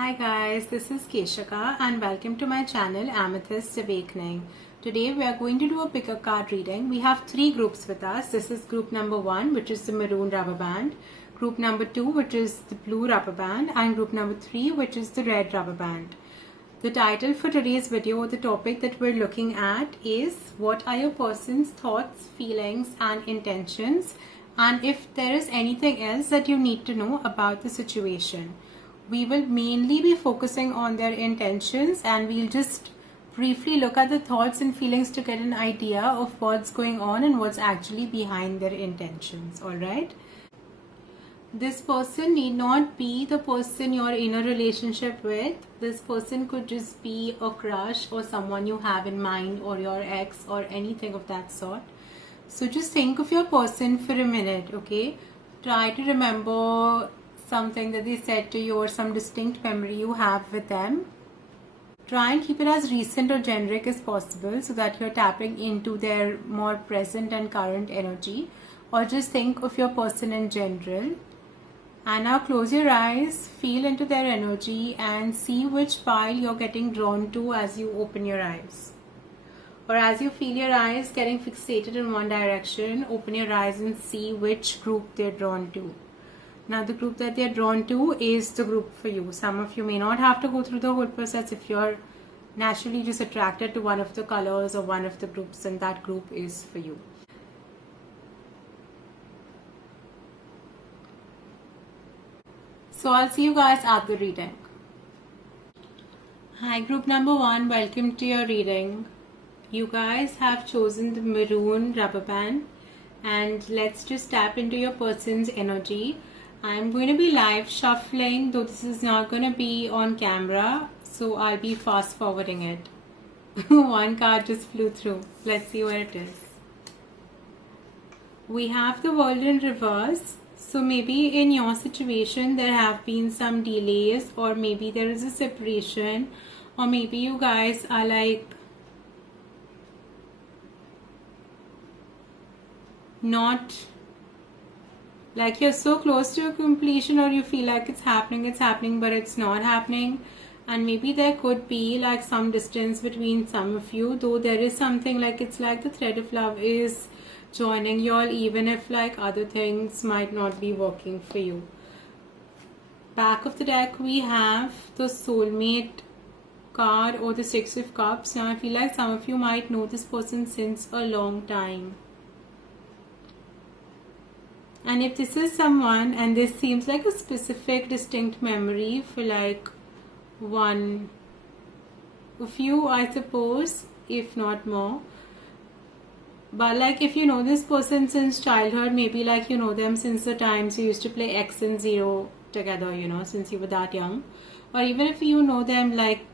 Hi guys, this is Keshika and welcome to my channel Amethyst Awakening. Today we are going to do a pick a card reading. We have three groups with us. This is group number 1, which is the maroon rubber band, group number 2, which is the blue rubber band, and group number 3, which is the red rubber band. The title for today's video, the topic that we're looking at is what are your person's thoughts, feelings and intentions, and if there is anything else that you need to know about the situation. We will mainly be focusing on their intentions and we'll just briefly look at the thoughts and feelings to get an idea of what's going on and what's actually behind their intentions. Alright? This person need not be the person you're in a relationship with. This person could just be a crush or someone you have in mind or your ex or anything of that sort. So just think of your person for a minute, okay? Try to remember something that they said to you or some distinct memory you have with them. Try and keep it as recent or generic as possible so that you're tapping into their more present and current energy, or just think of your person in general. And now close your eyes, feel into their energy and see which pile you're getting drawn to as you open your eyes. Or as you feel your eyes getting fixated in one direction, open your eyes and see which group they're drawn to. Now the group that they are drawn to is the group for you. Some of you may not have to go through the whole process if you're naturally just attracted to one of the colors or one of the groups, and that group is for you. So I'll see you guys at the reading. Hi group number 1, welcome to your reading. You guys have chosen the maroon rubber band, and let's just tap into your person's energy. I'm going to be live shuffling, though this is not going to be on camera, so I'll be fast forwarding it. One card just flew through. Let's see where it is. We have the world in reverse. So maybe in your situation there have been some delays, or maybe there is a separation, or maybe you guys are like not, like you're so close to a completion, or you feel like it's happening but it's not happening. And maybe there could be like some distance between some of you, though there is something like it's like the thread of love is joining you all, even if like other things might not be working for you. Back of the deck we have the soulmate card or the 6 of cups. Now I feel like some of you might know this person since a long time. And if this is someone, and this seems like a specific distinct memory for like one of you, I suppose, if not more. But like if you know this person since childhood, maybe like you know them since the times you used to play X and Zero together, you know, since you were that young. Or even if you know them like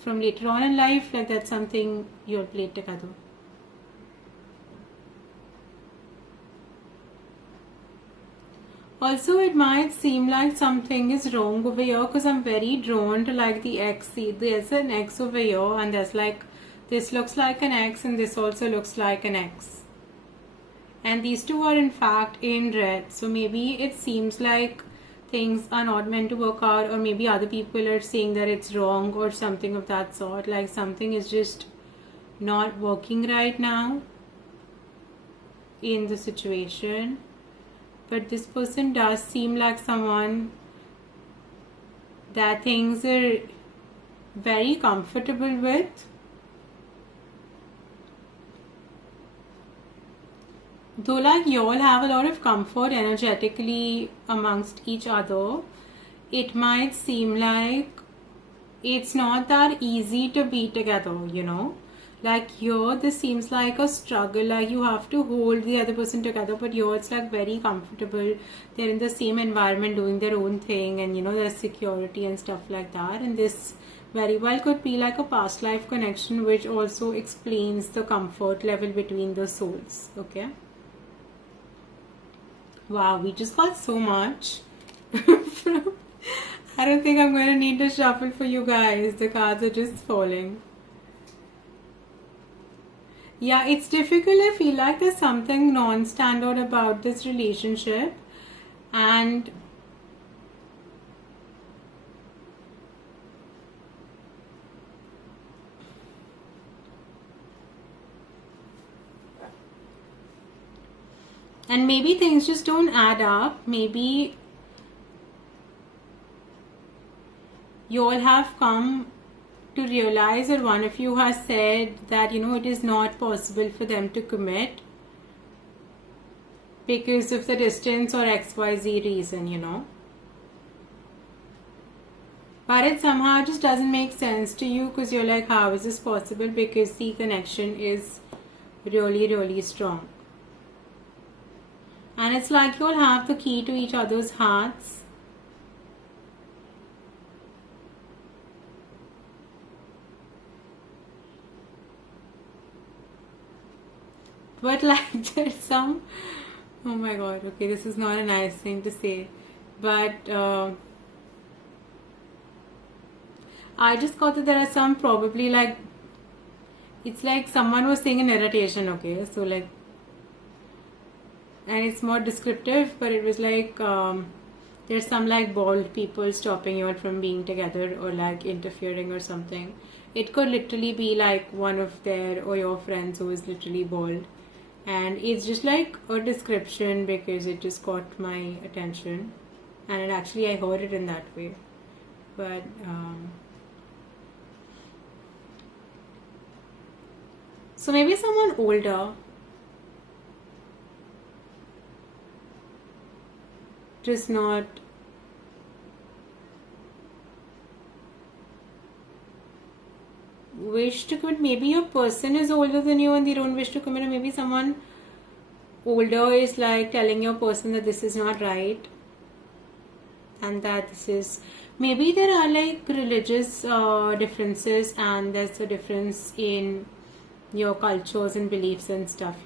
from later on in life, like that's something you'll play together. Also, it might seem like something is wrong over here because I'm very drawn to like the X. See, there's an X over here, and there's like, this looks like an X and this also looks like an X. And these two are in fact in red. So maybe it seems like things are not meant to work out, or maybe other people are saying that it's wrong or something of that sort. Like something is just not working right now in the situation. But this person does seem like someone that things are very comfortable with. Though like you all have a lot of comfort energetically amongst each other, it might seem like it's not that easy to be together, you know. Like here this seems like a struggle, like you have to hold the other person together, but here it's like very comfortable. They're in the same environment doing their own thing, and you know there's security and stuff like that. And this very well could be like a past life connection, which also explains the comfort level between the souls. Okay, wow, we just got so much. I don't think I'm going to need to shuffle for you guys. The cards are just falling. Yeah, it's difficult. I feel like there's something non-standard about this relationship, and And maybe things just don't add up. Maybe you all have come to realize, or one of you has said that, it is not possible for them to commit because of the distance or XYZ reason. But it somehow just doesn't make sense to you because you're like, how is this possible? Because the connection is really, really strong. And it's like you'll have the key to each other's hearts. But like there's some, oh my god, okay, this is not a nice thing to say. But I just got that there are some probably like, it's like someone was saying an irritation, okay? So like, and it's more descriptive, but it was like there's some like bald people stopping you from being together or like interfering or something. It could literally be like one of their or your friends who is literally bald, and it's just like a description because it just caught my attention, and it actually I heard it in that way. But so maybe someone older does not wish to commit. Maybe your person is older than you and they don't wish to commit, or maybe someone older is like telling your person that this is not right and that this is, maybe there are like religious differences and there's a difference in your cultures and beliefs and stuff,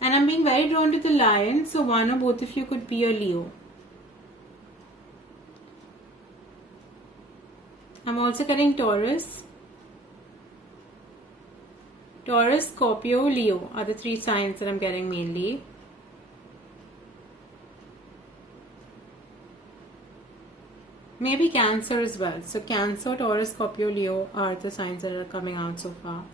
And I'm being very drawn to the lion, so one or both of you could be a Leo. I'm also getting Taurus. Taurus, Scorpio, Leo are the three signs that I'm getting mainly. Maybe Cancer as well. So Cancer, Taurus, Scorpio, Leo are the signs that are coming out so far.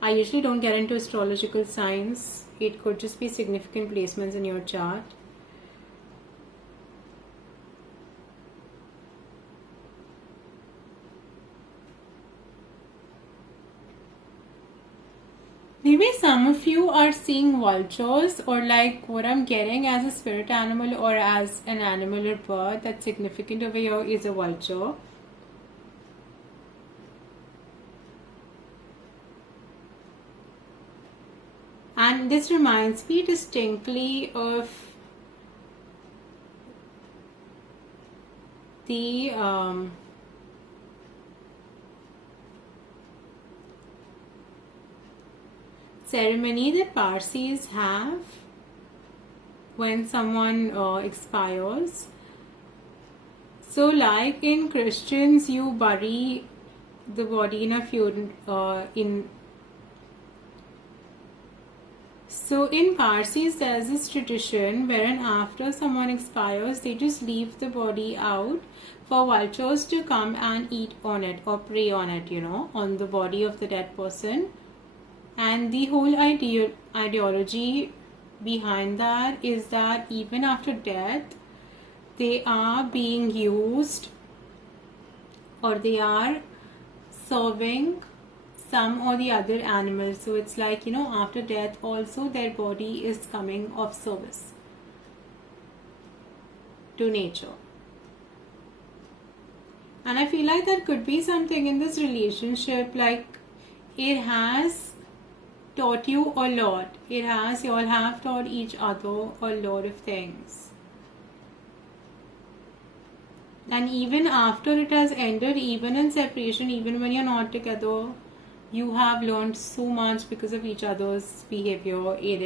I usually don't get into astrological signs. It could just be significant placements in your chart. Maybe some of you are seeing vultures, or like what I'm getting as a spirit animal or as an animal or bird that's significant over here is a vulture. And this reminds me distinctly of the ceremony that Parsis have when someone expires. So like in Christians, you bury the body in a funeral So in Parsis, there's this tradition wherein after someone expires, they just leave the body out for vultures to come and eat on it or prey on it, on the body of the dead person. And the whole ideology behind that is that even after death, they are being used or they are serving some or the other animal. So it's like, after death also their body is coming of service to nature. And I feel like that could be something in this relationship, like it has taught you a lot. You all have taught each other a lot of things. And even after it has ended, even in separation, even when you're not together, you have learned so much because of each other's behavior. It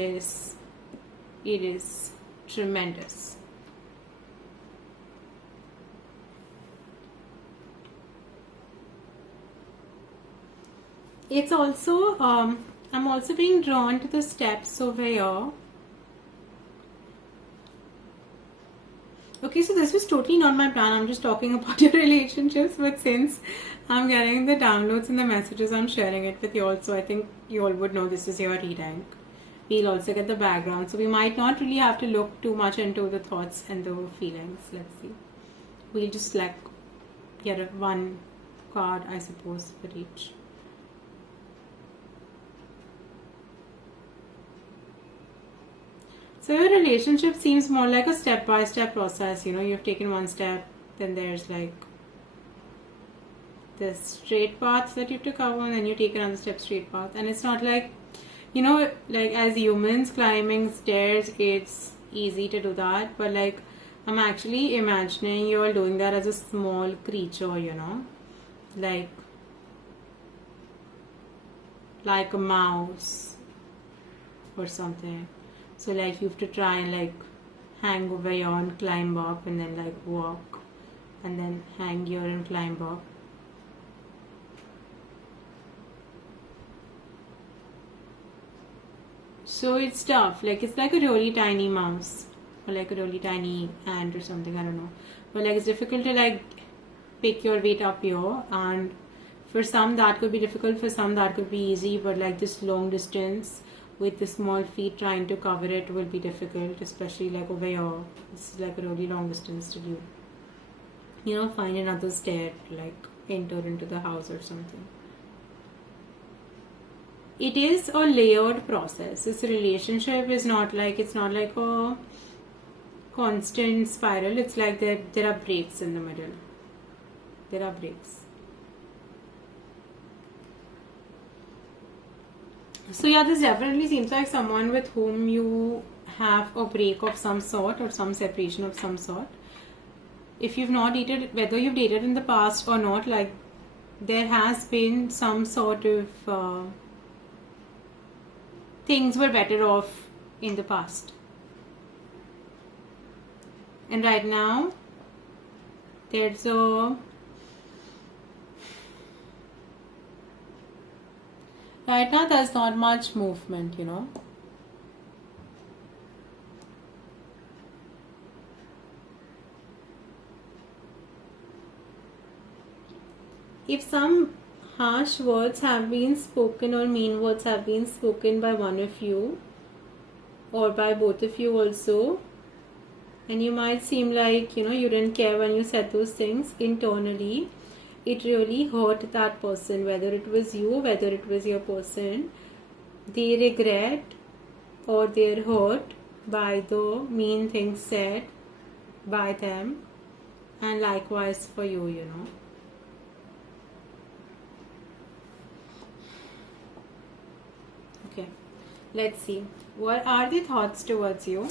is tremendous. It's also, I'm also being drawn to the steps over here. Okay, Okay, so this was totally not my plan. I'm just talking about your relationships, but since I'm getting the downloads and the messages, I'm sharing it with you all. So I think you all would know this is your reading. We'll also get the background. So we might not really have to look too much into the thoughts and the feelings. Let's see. We'll just like get one card, I suppose, for each. So your relationship seems more like a step-by-step process. You know, you've taken one step, then there's like this straight path that you have to cover, and then you take another step straight path. And it's not like, you know, like as humans climbing stairs, it's easy to do that. But like, I'm actually imagining you all doing that as a small creature, you know, like a mouse or something. So like you have to try and like hang over here and climb up, and then like walk, and then hang here and climb up. So it's tough. Like it's like a really tiny mouse, or like a really tiny ant or something. I don't know. But like it's difficult to like pick your weight up here, and for some that could be difficult. For some that could be easy. But like this long distance with the small feet trying to cover it will be difficult, especially like over here. This is like a really long distance to do. You know, find another stair to like enter into the house or something. It is a layered process. This relationship is not like, it's not like a constant spiral. It's like there are breaks in the middle. There are breaks. So yeah, this definitely seems like someone with whom you have a break of some sort or some separation of some sort. If you've not dated, whether you've dated in the past or not, like there has been some sort of things were better off in the past. And right now, there's not much movement, you know. If some harsh words have been spoken or mean words have been spoken by one of you or by both of you also, and you might seem like, you know, you didn't care when you said those things, internally it really hurt that person, whether it was you, whether it was your person. They regret or they're hurt by the mean things said by them, and likewise for you, you know. Okay, let's see. What are the thoughts towards you?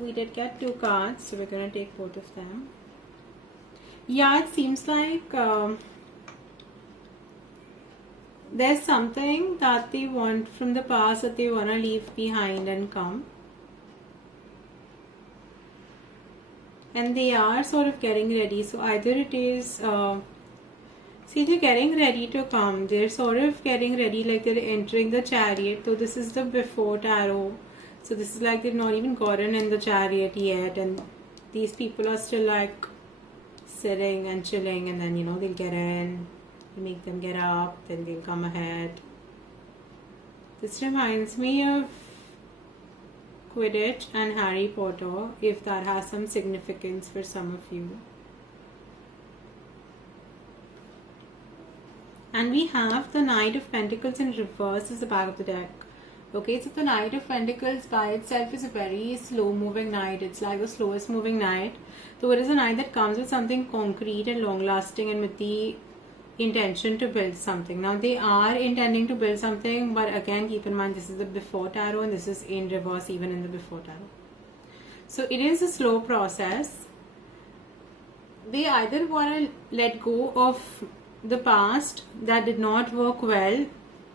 We did get 2 cards, so we're going to take both of them. Yeah, it seems like there's something that they want from the past that they want to leave behind and come. And they are sort of getting ready. So either it is, see, they're getting ready to come. They're sort of getting ready, like they're entering the chariot. So this is the before tarot. So this is like they've not even gotten in the chariot yet, and these people are still like sitting and chilling, and then, you know, they'll get in, make them get up, then they'll come ahead. This reminds me of Quidditch and Harry Potter, if that has some significance for some of you. And we have the Knight of Pentacles in reverse as the back of the deck. Okay, so the Knight of Pentacles by itself is a very slow moving knight. It's like the slowest moving knight. So it is a knight that comes with something concrete and long lasting, and with the intention to build something. Now they are intending to build something, but again keep in mind this is the before tarot and this is in reverse even in the before tarot. So it is a slow process. They either want to let go of the past that did not work well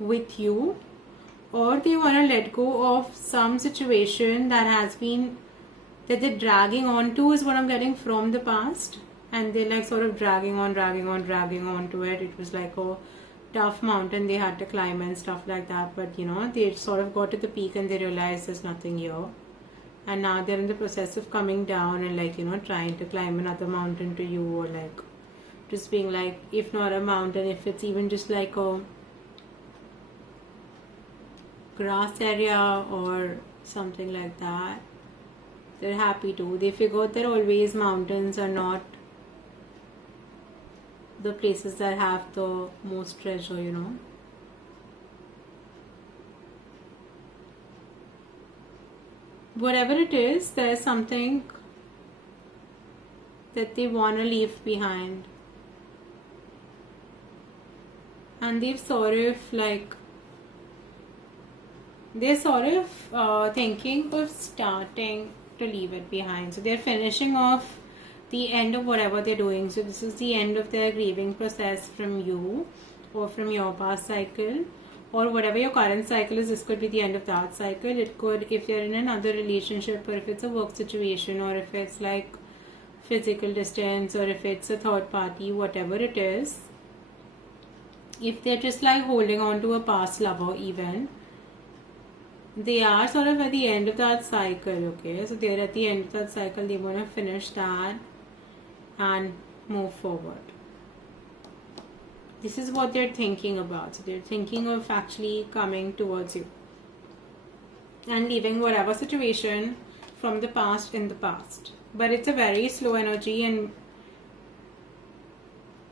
with you, or they want to let go of some situation that has been, that they're dragging on to, is what I'm getting from the past, and they're like sort of dragging on to it. It was like a tough mountain they had to climb and stuff like that, but they sort of got to the peak and they realized there's nothing here, and now they're in the process of coming down and trying to climb another mountain to you, or just being like, if not a mountain, if it's even just like a grass area or something like that, they're happy to. They figured that always mountains are not the places that have the most treasure. Whatever it is, there's something that they want to leave behind, and they're sort of thinking of starting to leave it behind. So they're finishing off the end of whatever they're doing. So this is the end of their grieving process from you, or from your past cycle, or whatever your current cycle is. This could be the end of that cycle. It could, if you're in another relationship, or if it's a work situation, or if it's like physical distance, or if it's a third party, whatever it is, if they're just like holding on to a past lover, even, they are sort of at the end of that cycle. Okay, so they're at the end of that cycle. They want to finish that and move forward. This is what they're thinking about. So they're thinking of actually coming towards you and leaving whatever situation from the past in the past. But it's a very slow energy, and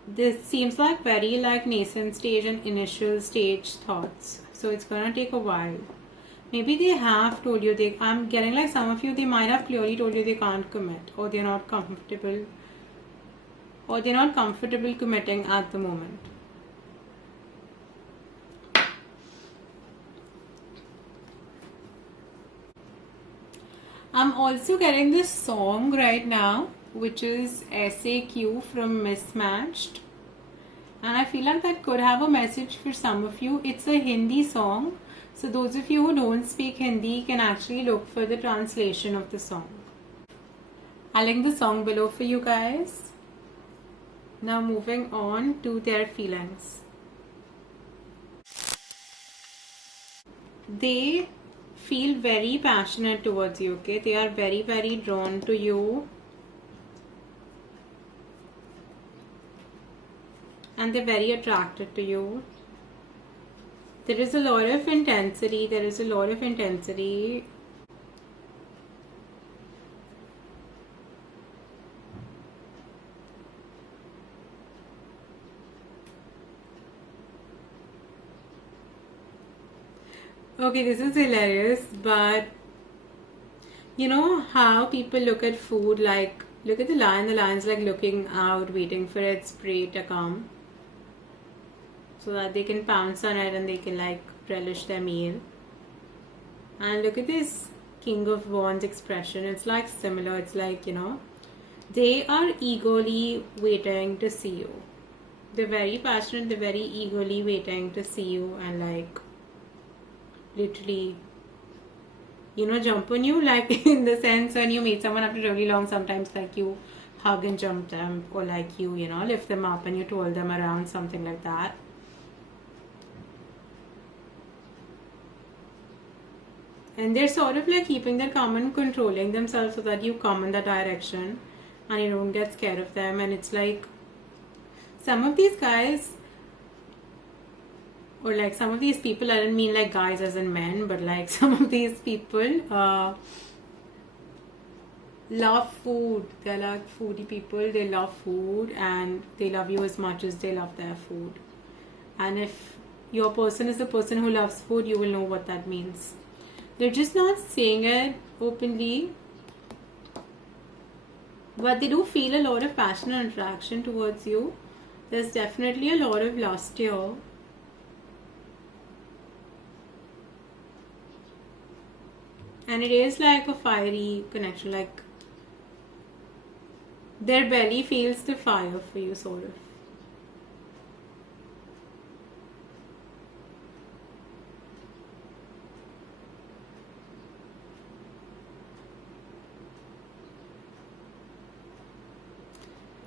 this seems like very like nascent stage and initial stage thoughts. So it's gonna take a while. Maybe they have told you, I'm getting like some of you, they might have clearly told you they can't commit, or they're not comfortable, committing at the moment. I'm also getting this song right now, which is SAQ from Mismatched, and I feel like that could have a message for some of you. It's a Hindi song, so those of you who don't speak Hindi can actually look for the translation of the song. I'll link the song below for you guys. Now moving on to their feelings. They feel very passionate towards you, okay? They are very, very drawn to you. And they're very attracted to you. There is a lot of intensity. Okay, this is hilarious, but you know how people look at food, like, look at the lion's like looking out, waiting for its prey to come, so that they can pounce on it and they can like relish their meal. And look at this King of Wands expression. It's like similar. It's like, they are eagerly waiting to see you. They're very passionate. They're very eagerly waiting to see you and like literally, jump on you, like in the sense when you meet someone after really long, sometimes like you hug and jump them, or like you lift them up and you twirl them around, something like that. And they're sort of like keeping their calm and controlling themselves so that you come in that direction and you don't get scared of them. And it's like some of these guys, or like some of these people, I don't mean like guys as in men, but like some of these people love food. They're like foodie people. They love food and they love you as much as they love their food. And if your person is the person who loves food, you will know what that means. They're just not saying it openly, but they do feel a lot of passion and attraction towards you. There's definitely a lot of lust here. And it is like a fiery connection, like their belly feels the fire for you, sort of.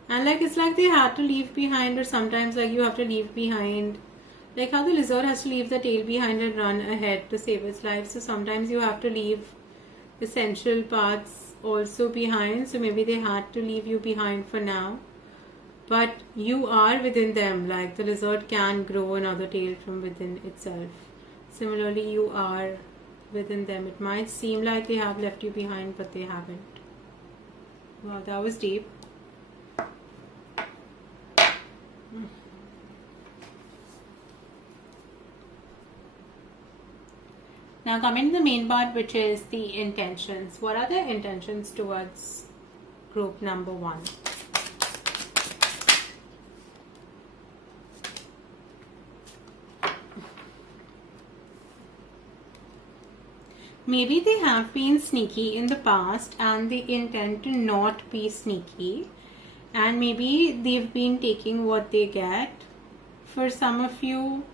And like it's like they had to leave behind, or sometimes like you have to leave behind Like how the lizard has to leave the tail behind and run ahead to save its life. So sometimes you have to leave essential parts also behind. So maybe they had to leave you behind for now. But you are within them. Like the lizard can grow another tail from within itself. Similarly, you are within them. It might seem like they have left you behind, but they haven't. Wow, that was deep. Now coming to the main part, which is the intentions. What are the intentions towards group number 1? Maybe they have been sneaky in the past and they intend to not be sneaky, and maybe they've been taking what they get. For some of you,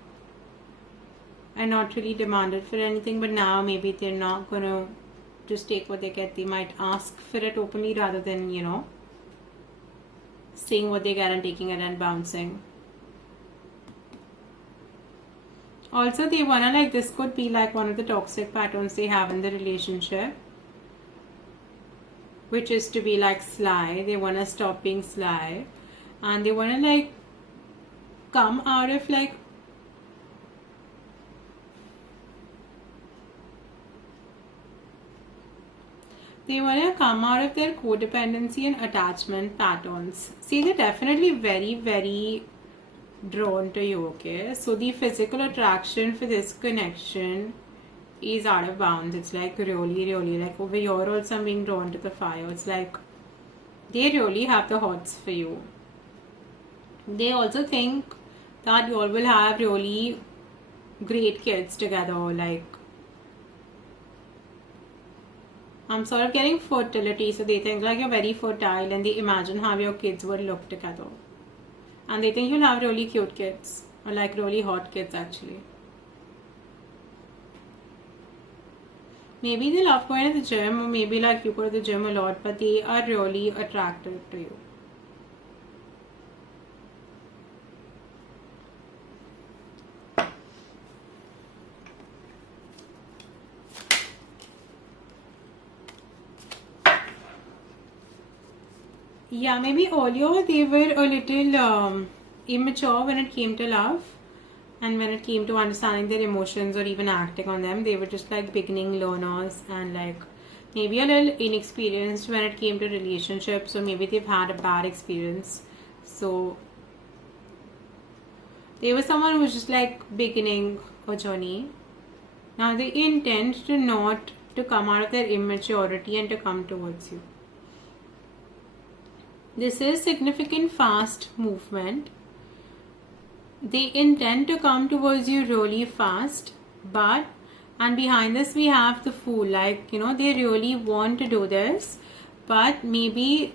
are not really demanded for anything, but now maybe they're not gonna just take what they get. They might ask for it openly rather than, you know, seeing what they get and taking it and bouncing. Also, they wanna, like, this could be like one of the toxic patterns they have in the relationship, which is to be like sly. They wanna stop being sly, and they wanna like come out of like they want to come out of their codependency and attachment patterns. See, they're definitely very, very drawn to you, okay? So the physical attraction for this connection is out of bounds. It's like really, really, like over here also I'm being drawn to the fire. It's like they really have the hots for you. They also think that you all will have really great kids together. Like, I'm sort of getting fertility, so they think like you're very fertile and they imagine how your kids would look together. And they think you'll have really cute kids, or like really hot kids actually. Maybe they love going to the gym, or maybe like you go to the gym a lot, but they are really attracted to you. Yeah, maybe earlier they were a little immature when it came to love, and when it came to understanding their emotions or even acting on them. They were just like beginning learners and like maybe a little inexperienced when it came to relationships, or maybe they've had a bad experience. So they were someone who was just like beginning a journey. Now they intend to not to come out of their immaturity and to come towards you. This is significant fast movement. They intend to come towards you really fast, but and behind this we have the Fool. Like, you know, they really want to do this, but maybe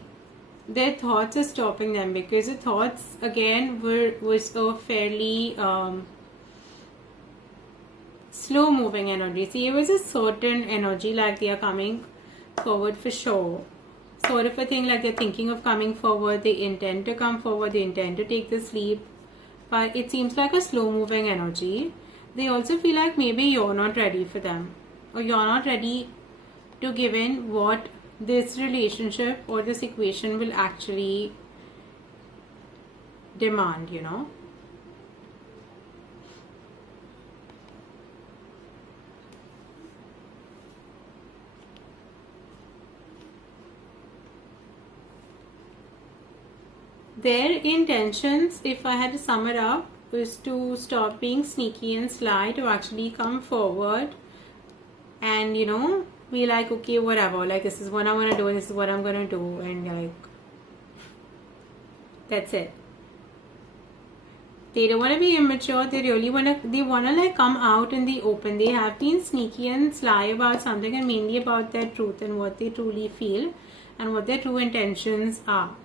their thoughts are stopping them, because the thoughts again was a fairly slow moving energy. See, it was a certain energy, like they are coming forward for sure. Sort of a thing, like they're thinking of coming forward, they intend to come forward, they intend to take this leap, but it seems like a slow moving energy. They also feel like maybe you're not ready for them, or you're not ready to give in what this relationship or this equation will actually demand, you know. Their intentions, if I had to sum it up, is to stop being sneaky and sly, to actually come forward and, you know, be like, okay, whatever, like this is what I'm gonna do, and this is what I'm gonna do, and like that's it. They don't want to be immature. They really wanna like come out in the open. They have been sneaky and sly about something, and mainly about their truth and what they truly feel and what their true intentions are.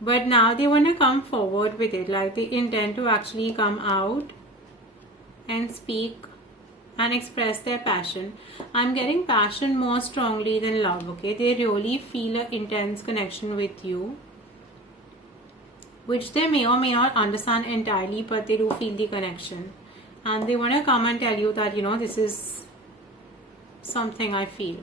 But now they want to come forward with it, like they intend to actually come out and speak and express their passion. I'm getting passion more strongly than love, okay? They really feel an intense connection with you. which they may or may not understand entirely, but they do feel the connection. And they want to come and tell you that, this is something I feel.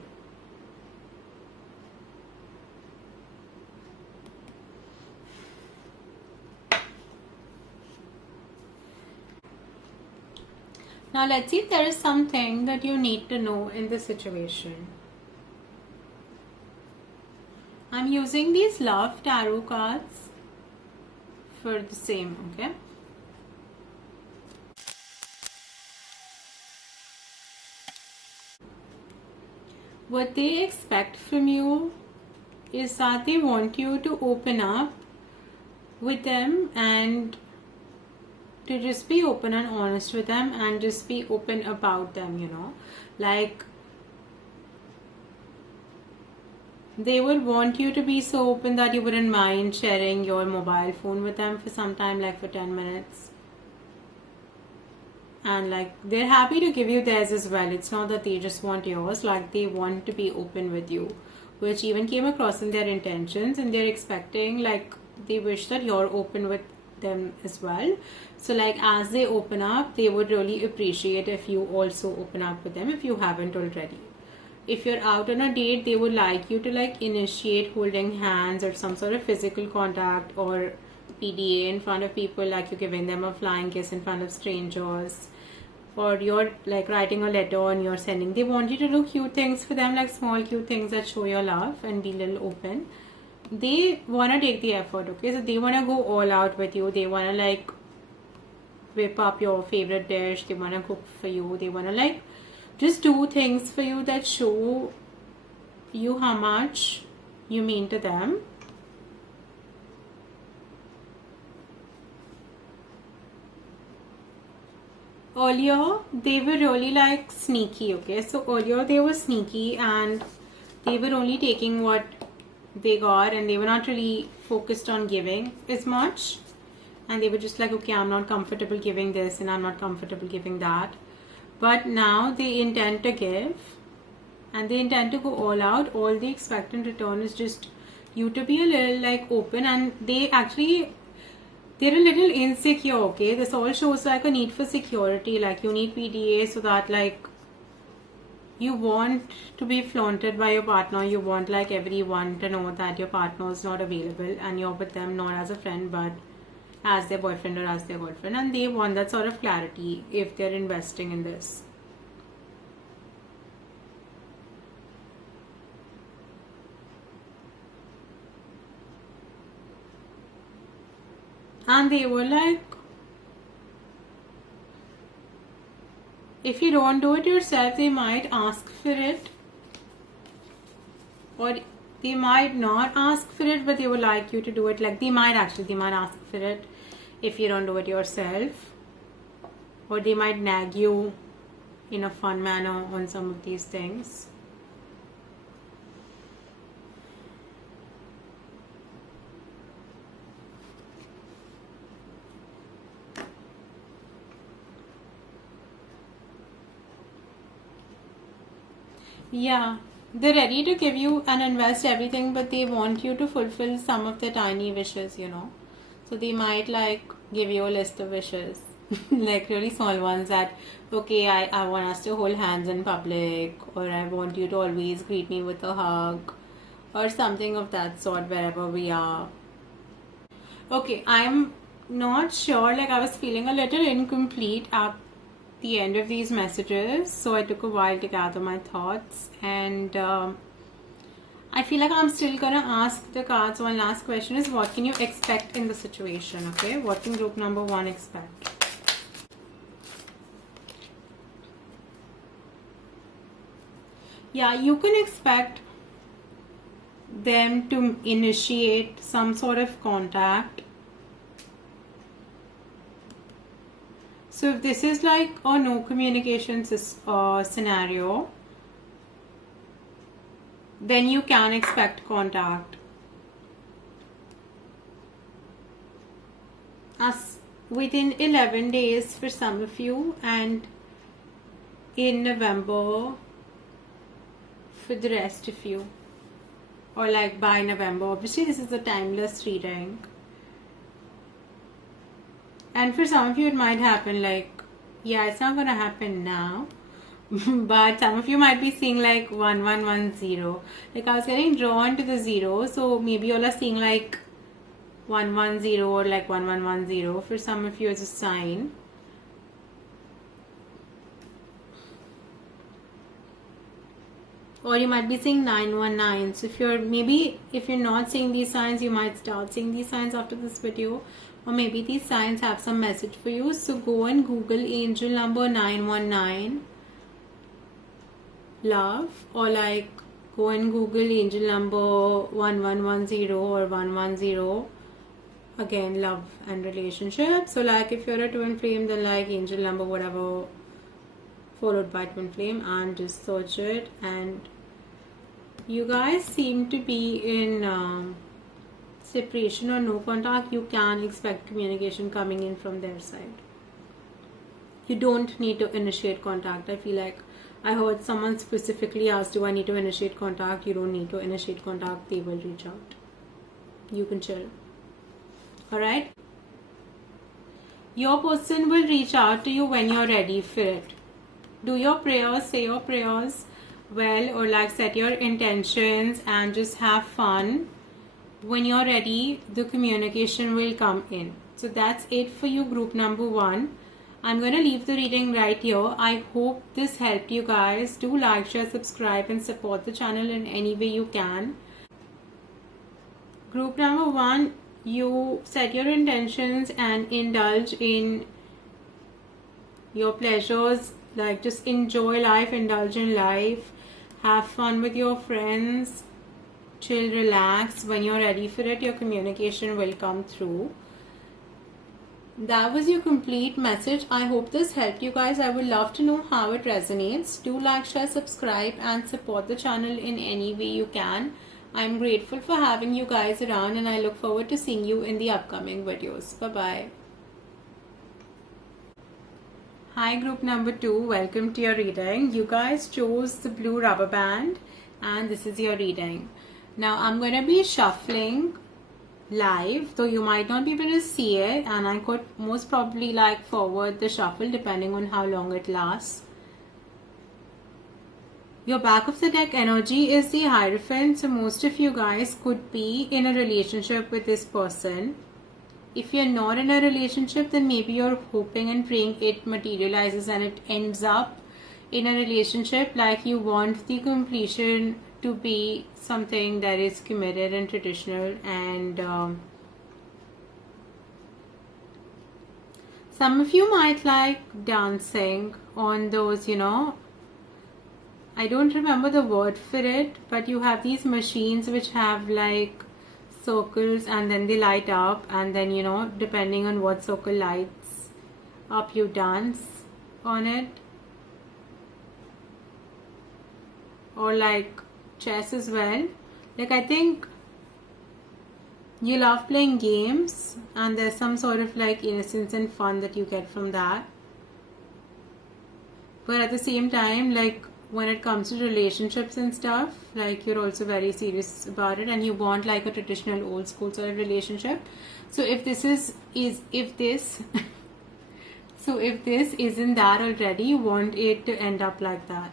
Now let's see if there is something that you need to know in this situation. I'm using these love tarot cards for the same, okay? What they expect from you is that they want you to open up with them and to just be open and honest with them and just be open about them, like they would want you to be so open that you wouldn't mind sharing your mobile phone with them for some time, like for 10 minutes. And like they're happy to give you theirs as well. It's not that they just want yours, like they want to be open with you, which even came across in their intentions, and they're expecting, like they wish that you're open with them as well. So like as they open up, they would really appreciate if you also open up with them if you haven't already. If you're out on a date, they would like you to like initiate holding hands or some sort of physical contact or PDA in front of people, like you're giving them a flying kiss in front of strangers, or you're like writing a letter and you're sending. They want you to do cute things for them, like small cute things that show your love, and be a little open. They want to take the effort, okay? So they want to go all out with you. They want to like whip up your favorite dish. They want to cook for you. They want to like just do things for you that show you how much you mean to them. Earlier, they were really like sneaky, okay? So earlier they were sneaky and they were only taking what they got, and they were not really focused on giving as much. And they were just like, okay, I'm not comfortable giving this and I'm not comfortable giving that. But now they intend to give and they intend to go all out. All they expect in return is just you to be a little like open, and they're a little insecure, okay? This all shows like a need for security, like you need PDA so that like you want to be flaunted by your partner. You want like everyone to know that your partner is not available and you're with them not as a friend but as their boyfriend or as their girlfriend, and they want that sort of clarity if they're investing in this. And they were like, if you don't do it yourself, they might ask for it, or they might not ask for it, but they would like you to do it. Like they might ask for it if you don't do it yourself, or they might nag you in a fun manner on some of these things. Yeah, they're ready to give you and invest everything, but they want you to fulfill some of their tiny wishes, So they might like give you a list of wishes, like really small ones that, okay, I want us to hold hands in public, or I want you to always greet me with a hug, or something of that sort wherever we are. Okay, I'm not sure, like I was feeling a little incomplete at the end of these messages, so I took a while to gather my thoughts, and I feel like I'm still gonna ask the cards one last question, is what can you expect in the situation, okay? What can group number 1 expect? Yeah, you can expect them to initiate some sort of contact. So if this is like a no communication scenario, then you can expect contact. As within 11 days for some of you, and in November for the rest of you, or like by November. Obviously this is a timeless reading. And for some of you, it might happen like, yeah, it's not gonna happen now. But some of you might be seeing like 1110. Like I was getting drawn to the zero, so maybe you all are seeing like 110 or like 1110. For some of you, it's a sign. Or you might be seeing 919. So if you're not seeing these signs, you might start seeing these signs after this video. Or maybe these signs have some message for you. So go and Google angel number 919 love, or like go and Google angel number 1110 or 110, again love and relationship. So like if you're a twin flame, then like angel number whatever followed by twin flame, and just search it. And you guys seem to be in separation or no contact. You can expect communication coming in from their side. You don't need to initiate contact. I feel like I heard someone specifically asked, do I need to initiate contact? You don't need to initiate contact. They will reach out. You can chill. Alright? Your person will reach out to you when you're ready for it. Do your prayers, say your prayers well, or like set your intentions and just have fun. When you're ready, the communication will come in. So that's it for you, group number 1. I'm going to leave the reading right here. I hope this helped you guys. Do like, share, subscribe and support the channel in any way you can. Group number 1, you set your intentions and indulge in your pleasures. Like just enjoy life, indulge in life, have fun with your friends, chill, relax. When you're ready for it, your communication will come through. That was your complete message. I hope this helped you guys. I would love to know how it resonates. Do like, share, subscribe and support the channel in any way you can. I'm grateful for having you guys around, and I look forward to seeing you in the upcoming videos. Bye bye. Hi group number 2, welcome to your reading. You guys chose the blue rubber band and this is your reading. Now I'm going to be shuffling live, though you might not be able to see it, and I could most probably like forward the shuffle depending on how long it lasts. Your back of the deck energy is the Hierophant, so most of you guys could be in a relationship with this person. If you're not in a relationship, then maybe you're hoping and praying it materializes and it ends up in a relationship. Like you want the completion to be something that is committed and traditional, and some of you might like dancing on those, I don't remember the word for it, but you have these machines which have like circles and then they light up, and then depending on what circle lights up, you dance on it. Or like chess as well. Like I think you love playing games and there's some sort of like innocence and fun that you get from that. But at the same time, like when it comes to relationships and stuff, like you're also very serious about it and you want like a traditional old school sort of relationship. So if this so if this isn't that already, you want it to end up like that.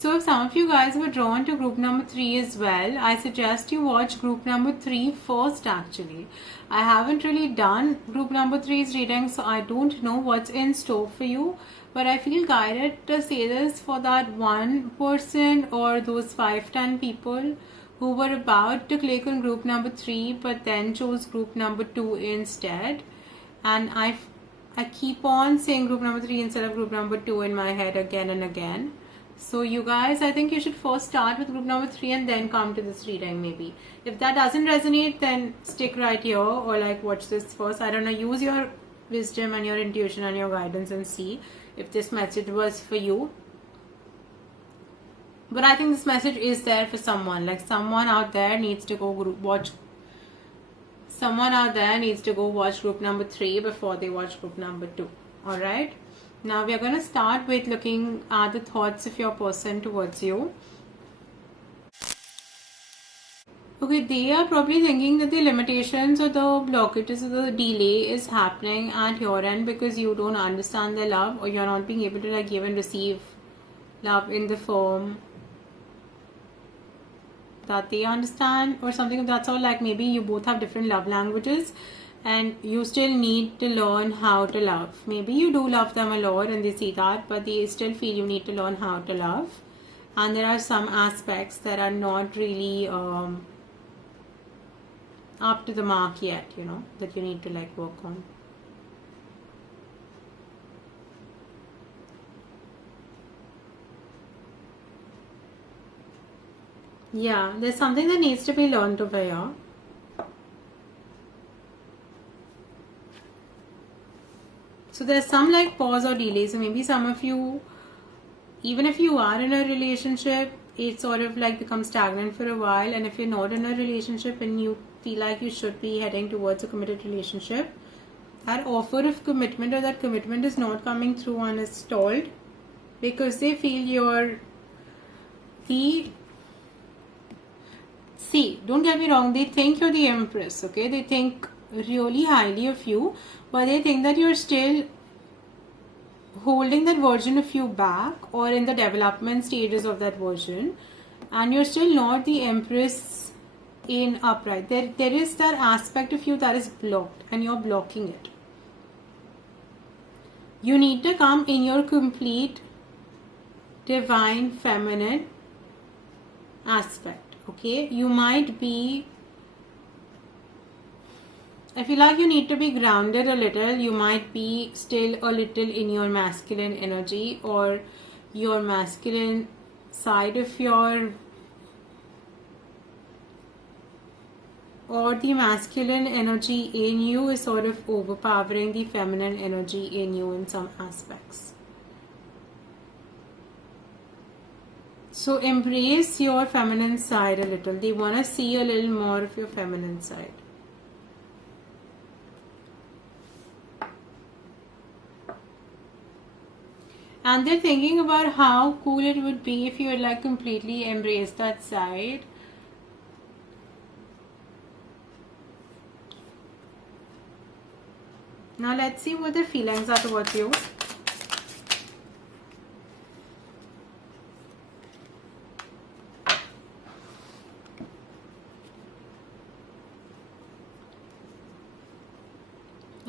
So if some of you guys were drawn to group number 3 as well, I suggest you watch group number 3 first actually. I haven't really done group number 3's reading, so I don't know what's in store for you. But I feel guided to say this for that one person or those 5-10 people who were about to click on group number 3 but then chose group number 2 instead. And I keep on saying group number 3 instead of group number 2 in my head again and again. So you guys, I think you should first start with group number 3 and then come to this reading maybe. If that doesn't resonate, then stick right here or like watch this first. I don't know, use your wisdom and your intuition and your guidance and see if this message was for you. But I think this message is there for someone. Like someone out there needs to go watch group number 3 before they watch group number 2. Alright? Now we are going to start with looking at the thoughts of your person towards you. Okay, they are probably thinking that the limitations or the blockages or the delay is happening at your end because you don't understand their love, or you're not being able to like give and receive love in the form that they understand or something of that sort. Like maybe you both have different love languages and you still need to learn how to love. Maybe you do love them a lot and they see that, but they still feel you need to learn how to love. And there are some aspects that are not really up to the mark yet, you know, that you need to like work on. Yeah, there's something that needs to be learned over here. So there's some like pause or delay. So maybe some of you, even if you are in a relationship, it sort of like becomes stagnant for a while. And if you're not in a relationship and you feel like you should be heading towards a committed relationship, that offer of commitment or that commitment is not coming through and is stalled because they feel you're the... See, don't get me wrong, they think you're the empress, okay? They think really highly of you, but they think that you're still holding that version of you back or in the development stages of that version, and you're still not the empress in upright. There is that aspect of you that is blocked and you're blocking it. You need to come in your complete divine feminine aspect. Okay, you might be, I feel like you need to be grounded a little. You might be still a little in your masculine energy, or your masculine side of your, or the masculine energy in you is sort of overpowering the feminine energy in you in some aspects. So embrace your feminine side a little. They want to see a little more of your feminine side. And they're thinking about how cool it would be if you would like completely embrace that side. Now let's see what their feelings are towards you.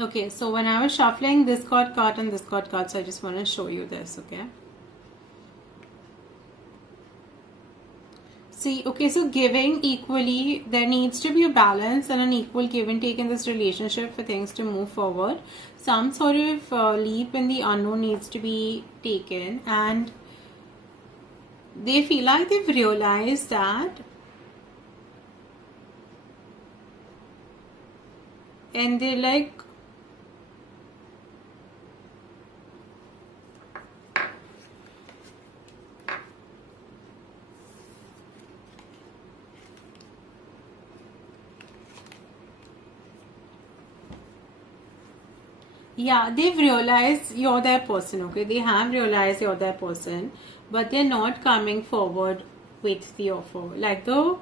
Okay, so when I was shuffling, this got cut and this got cut, so I just want to show you this, okay? See, okay, so giving equally, there needs to be a balance and an equal give and take in this relationship for things to move forward. Some sort of leap in the unknown needs to be taken, and they feel like they've realized that, and they're like, yeah, they've realized you're their person, okay? They have realized you're their person, but they're not coming forward with the offer. Like the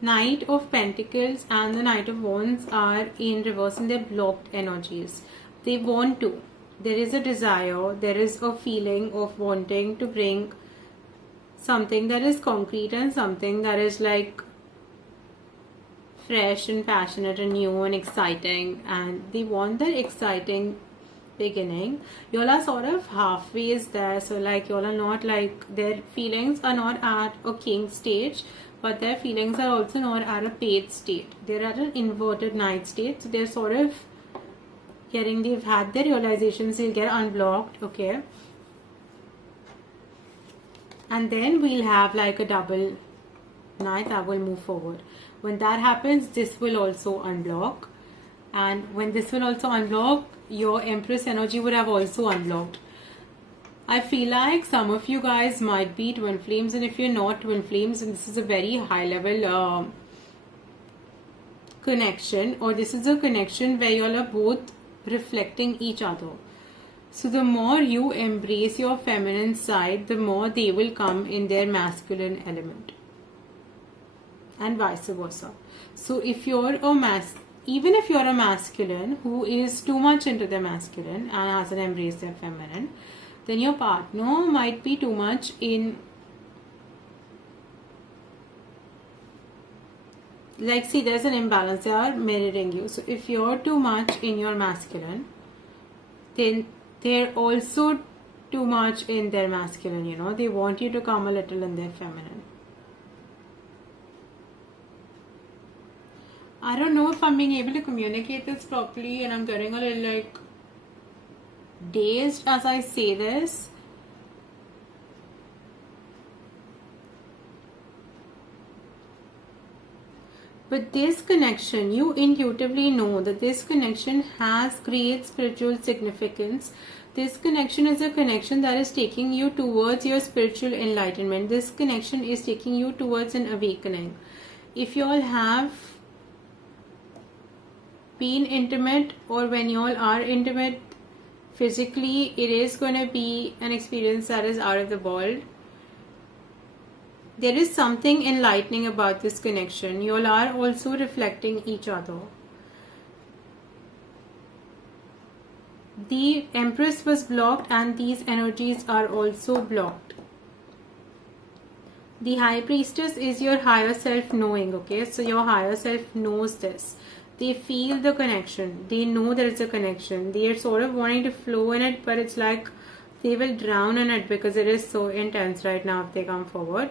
Knight of Pentacles and the Knight of Wands are in reverse and they're blocked energies. They want to. There is a desire, there is a feeling of wanting to bring something that is concrete and something that is like fresh and passionate and new and exciting, and they want that exciting beginning. Y'all are sort of halfway there, so like y'all are not like, their feelings are not at a king stage, but their feelings are also not at a page state. They're at an inverted knight state, so they're sort of getting, they've had their realizations, they'll get unblocked, okay? And then we'll have like a double knight that will move forward. When that happens, this will also unblock, and when this will also unblock, your Empress energy would have also unblocked. I feel like some of you guys might be twin flames, and if you're not twin flames, and this is a very high level connection, or this is a connection where you all are both reflecting each other. So the more you embrace your feminine side, the more they will come in their masculine element. and vice versa. So if you're even if you're a masculine who is too much into the masculine and hasn't embraced their feminine, then your partner might be too much in, like, see, there's an imbalance. They are mirroring you. So if you're too much in your masculine, then they're also too much in their masculine, you know. They want you to come a little in their feminine. I don't know if I'm being able to communicate this properly, and I'm getting a little like dazed as I say this. But this connection, you intuitively know that this connection has great spiritual significance. This connection is a connection that is taking you towards your spiritual enlightenment. This connection is taking you towards an awakening. If you all have been intimate, or when you all are intimate physically, it is going to be an experience that is out of the world. There is something enlightening about this connection. You all are also reflecting each other. The Empress was blocked, and these energies are also blocked. The High Priestess is your higher self knowing, okay? So your higher self knows this. They feel the connection. They know there is a connection. They are sort of wanting to flow in it, but it's like they will drown in it because it is so intense right now if they come forward.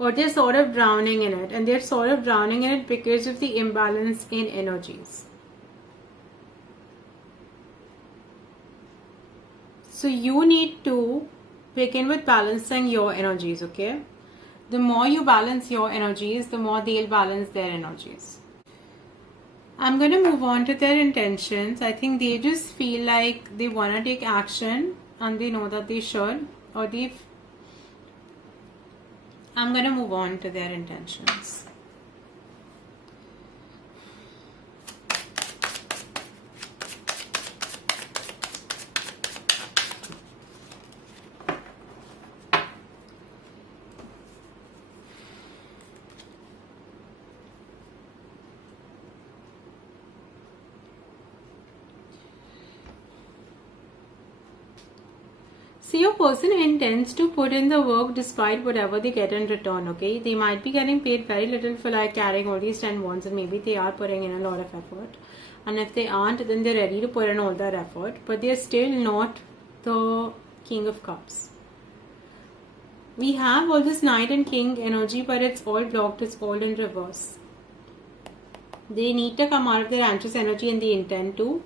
Or they're sort of drowning in it, and they're sort of drowning in it because of the imbalance in energies. So you need to begin with balancing your energies, okay? The more you balance your energies, the more they'll balance their energies. I'm going to move on to their intentions. I think they just feel like they want to take action, and they know that they should, or I'm going to move on to their intentions. So your person intends to put in the work despite whatever they get in return, okay? They might be getting paid very little for like carrying all these 10 wands, and maybe they are putting in a lot of effort. And if they aren't, then they're ready to put in all that effort, but they're still not the King of Cups. We have all this Knight and King energy, but it's all blocked, it's all in reverse. They need to come out of their anxious energy, and they intend to,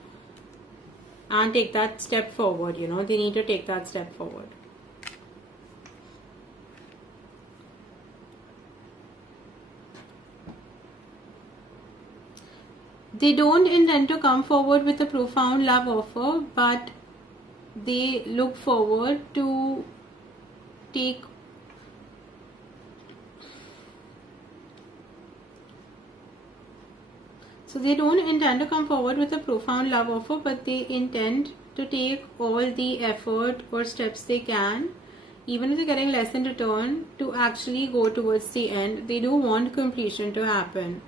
and take that step forward, you know. They need to take that step forward. They don't intend to come forward with a profound love offer, but they look forward to take So they don't intend to come forward with a profound love offer, but they intend to take all the effort or steps they can, even if they're getting less in return, to actually go towards the end. They do want completion to happen,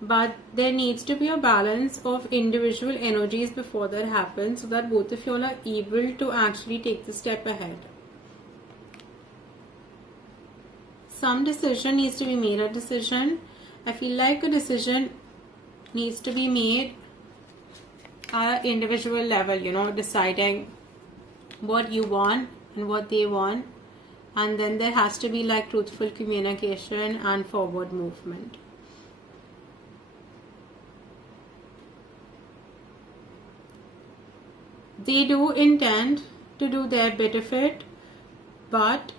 but there needs to be a balance of individual energies before that happens, so that both of you all are able to actually take the step ahead. Some decision needs to be made. I feel like a decision needs to be made at an individual level, you know, deciding what you want and what they want, and then there has to be like truthful communication and forward movement. They do intend to do their bit of it, but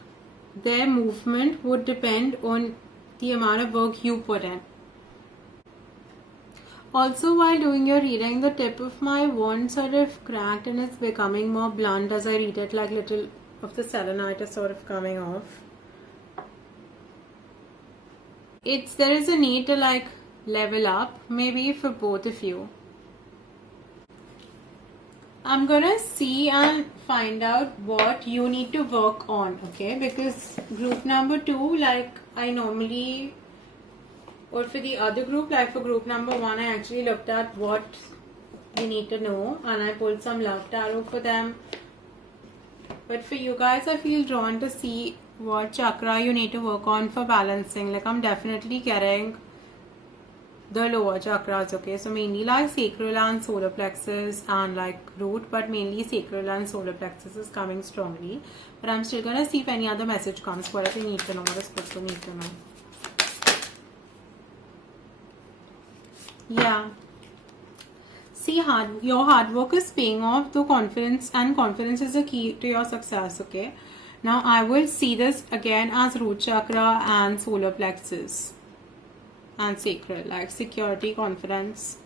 their movement would depend on the amount of work you put in. Also, while doing your reading, the tip of my wand sort of cracked and it's becoming more blunt as I read it, like little of the selenite is sort of coming off. There is a need to like level up, maybe for both of you. I'm gonna see and find out what you need to work on, okay? Because group number 2, like I normally, or for the other group, like for group number 1, I actually looked at what you need to know and I pulled some love tarot for them. But for you guys, I feel drawn to see what chakra you need to work on for balancing. Like I'm definitely getting the lower chakras, okay? So mainly like sacral and solar plexus and like root, but mainly sacral and solar plexus is coming strongly. But I'm still gonna see if any other message comes. What if you need to know? What is good to need to know? Yeah. See, your hard work is paying off through confidence, and confidence is a key to your success, okay? Now I will see this again as root chakra and solar plexus and sacral, like security, confidence.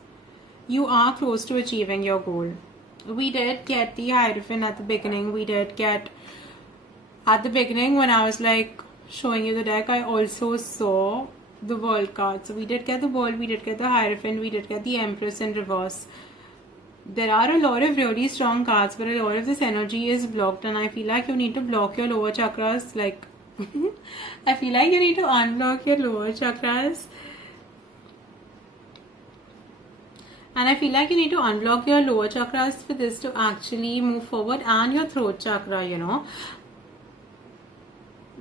You are close to achieving your goal. We did get the Hierophant at the beginning. We did get at the beginning when I was like showing you the deck, I also saw the World card. So we did get the World, we did get the Hierophant, we did get the Empress in reverse. There are a lot of really strong cards, but a lot of this energy is blocked, and I feel like you need to block your lower chakras. Like I feel like you need to unblock your lower chakras. And I feel like you need to unblock your lower chakras for this to actually move forward, and your throat chakra, you know.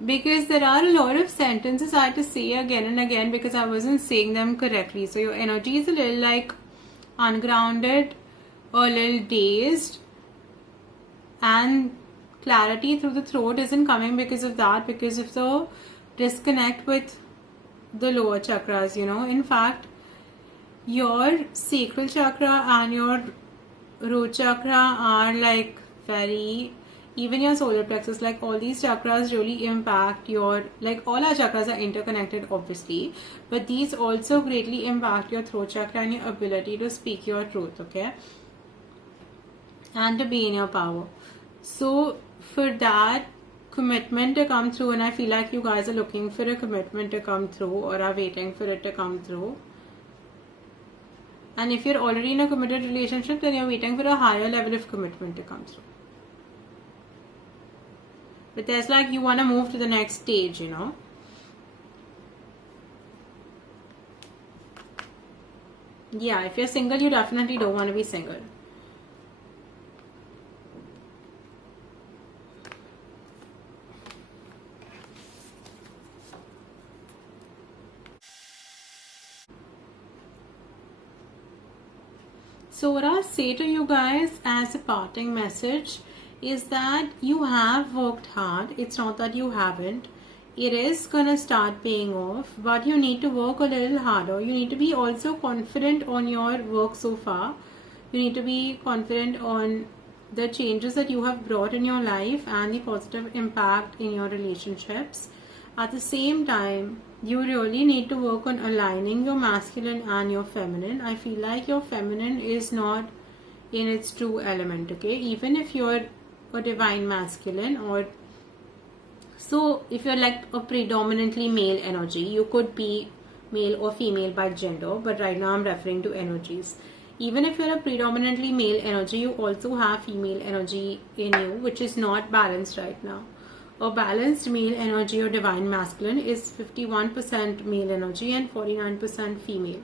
Because there are a lot of sentences I had to say again and again because I wasn't saying them correctly. So your energy is a little like ungrounded, a little dazed, and clarity through the throat isn't coming because of that, because of the disconnect with the lower chakras, you know. In fact, your sacral chakra and your root chakra are like very, even your solar plexus, like all these chakras really impact your, like all our chakras are interconnected obviously, but these also greatly impact your throat chakra and your ability to speak your truth, okay, and to be in your power. So for that commitment to come through, and I feel like you guys are looking for a commitment to come through or are waiting for it to come through. And if you're already in a committed relationship, then you're waiting for a higher level of commitment to come through. But there's like you want to move to the next stage, you know. Yeah, if you're single, you definitely don't want to be single. So what I'll say to you guys as a parting message is that you have worked hard. It's not that you haven't. It is gonna start paying off, but you need to work a little harder. You need to be also confident on your work so far. You need to be confident on the changes that you have brought in your life and the positive impact in your relationships. At the same time, you really need to work on aligning your masculine and your feminine. I feel like your feminine is not in its true element, okay? Even if you're a divine masculine, or so if you're like a predominantly male energy, you could be male or female by gender, but right now I'm referring to energies. Even if you're a predominantly male energy, you also have female energy in you, which is not balanced right now. A balanced male energy or divine masculine is 51% male energy and 49% female.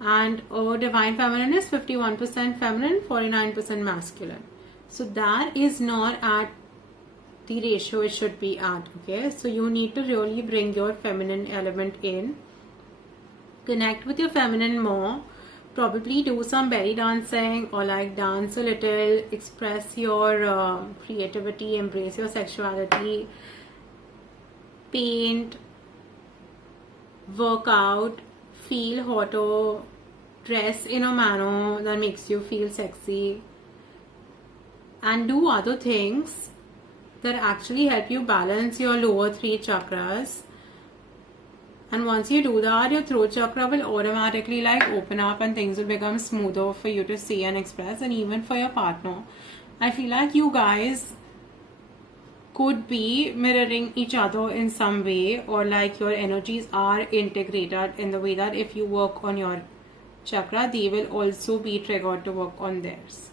And a divine feminine is 51% feminine, 49% masculine. So that is not at the ratio it should be at, okay? So you need to really bring your feminine element in. Connect with your feminine more. Probably do some belly dancing or like dance a little, express your creativity, embrace your sexuality, paint, work out, feel hotter, dress in a manner that makes you feel sexy, and do other things that actually help you balance your lower 3 chakras. And once you do that, your throat chakra will automatically like open up and things will become smoother for you to say and express, and even for your partner. I feel like you guys could be mirroring each other in some way, or like your energies are integrated in the way that if you work on your chakra, they will also be triggered to work on theirs.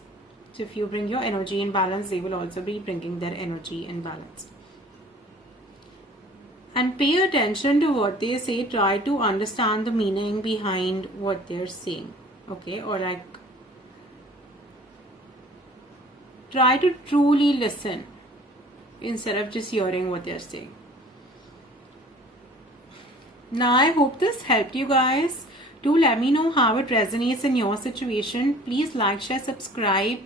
So if you bring your energy in balance, they will also be bringing their energy in balance. And pay attention to what they say. Try to understand the meaning behind what they're saying. Okay, or like try to truly listen instead of just hearing what they're saying. Now I hope this helped you guys. Do let me know how it resonates in your situation. Please like, share, subscribe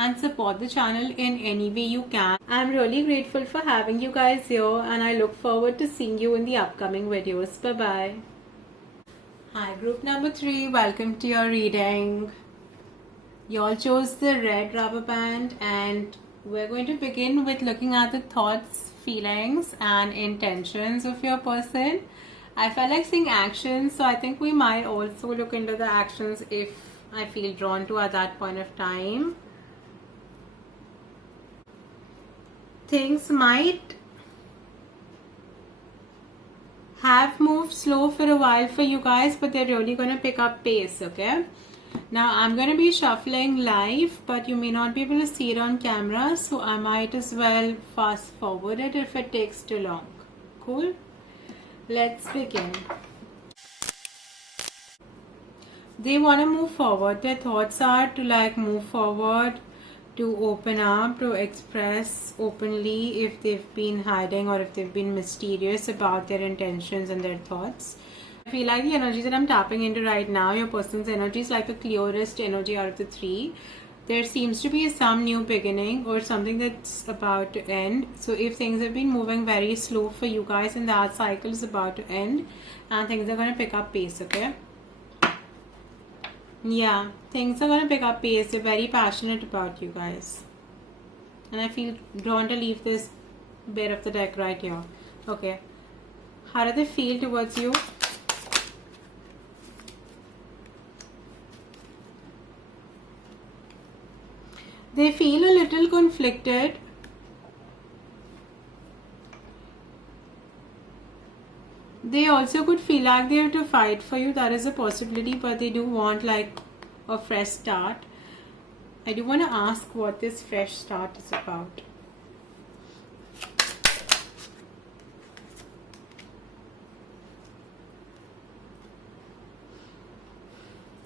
and support the channel in any way you can. I'm really grateful for having you guys here, and I look forward to seeing you in the upcoming videos. Bye bye. Hi group number 3, welcome to your reading. Y'all chose the red rubber band, and we're going to begin with looking at the thoughts, feelings and intentions of your person. I felt like seeing actions, so I think we might also look into the actions if I feel drawn to at that point of time. Things might have moved slow for a while for you guys, but they're really going to pick up pace, okay? Now I'm going to be shuffling live, but you may not be able to see it on camera, so I might as well fast forward it if it takes too long. Cool? Let's begin. They want to move forward. Their thoughts are to like move forward, to open up, to express openly if they've been hiding or if they've been mysterious about their intentions and their thoughts. I feel like the energy that I'm tapping into right now, your person's energy is like the clearest energy out of the 3. There seems to be some new beginning or something that's about to end. So if things have been moving very slow for you guys and that cycle is about to end and things are going to pick up pace, okay? Yeah, things are going to pick up pace. They're very passionate about you guys. And I feel drawn to leave this bit of the deck right here. Okay. How do they feel towards you? They feel a little conflicted. They also could feel like they have to fight for you. That is a possibility, but they do want like a fresh start. I do want to ask what this fresh start is about.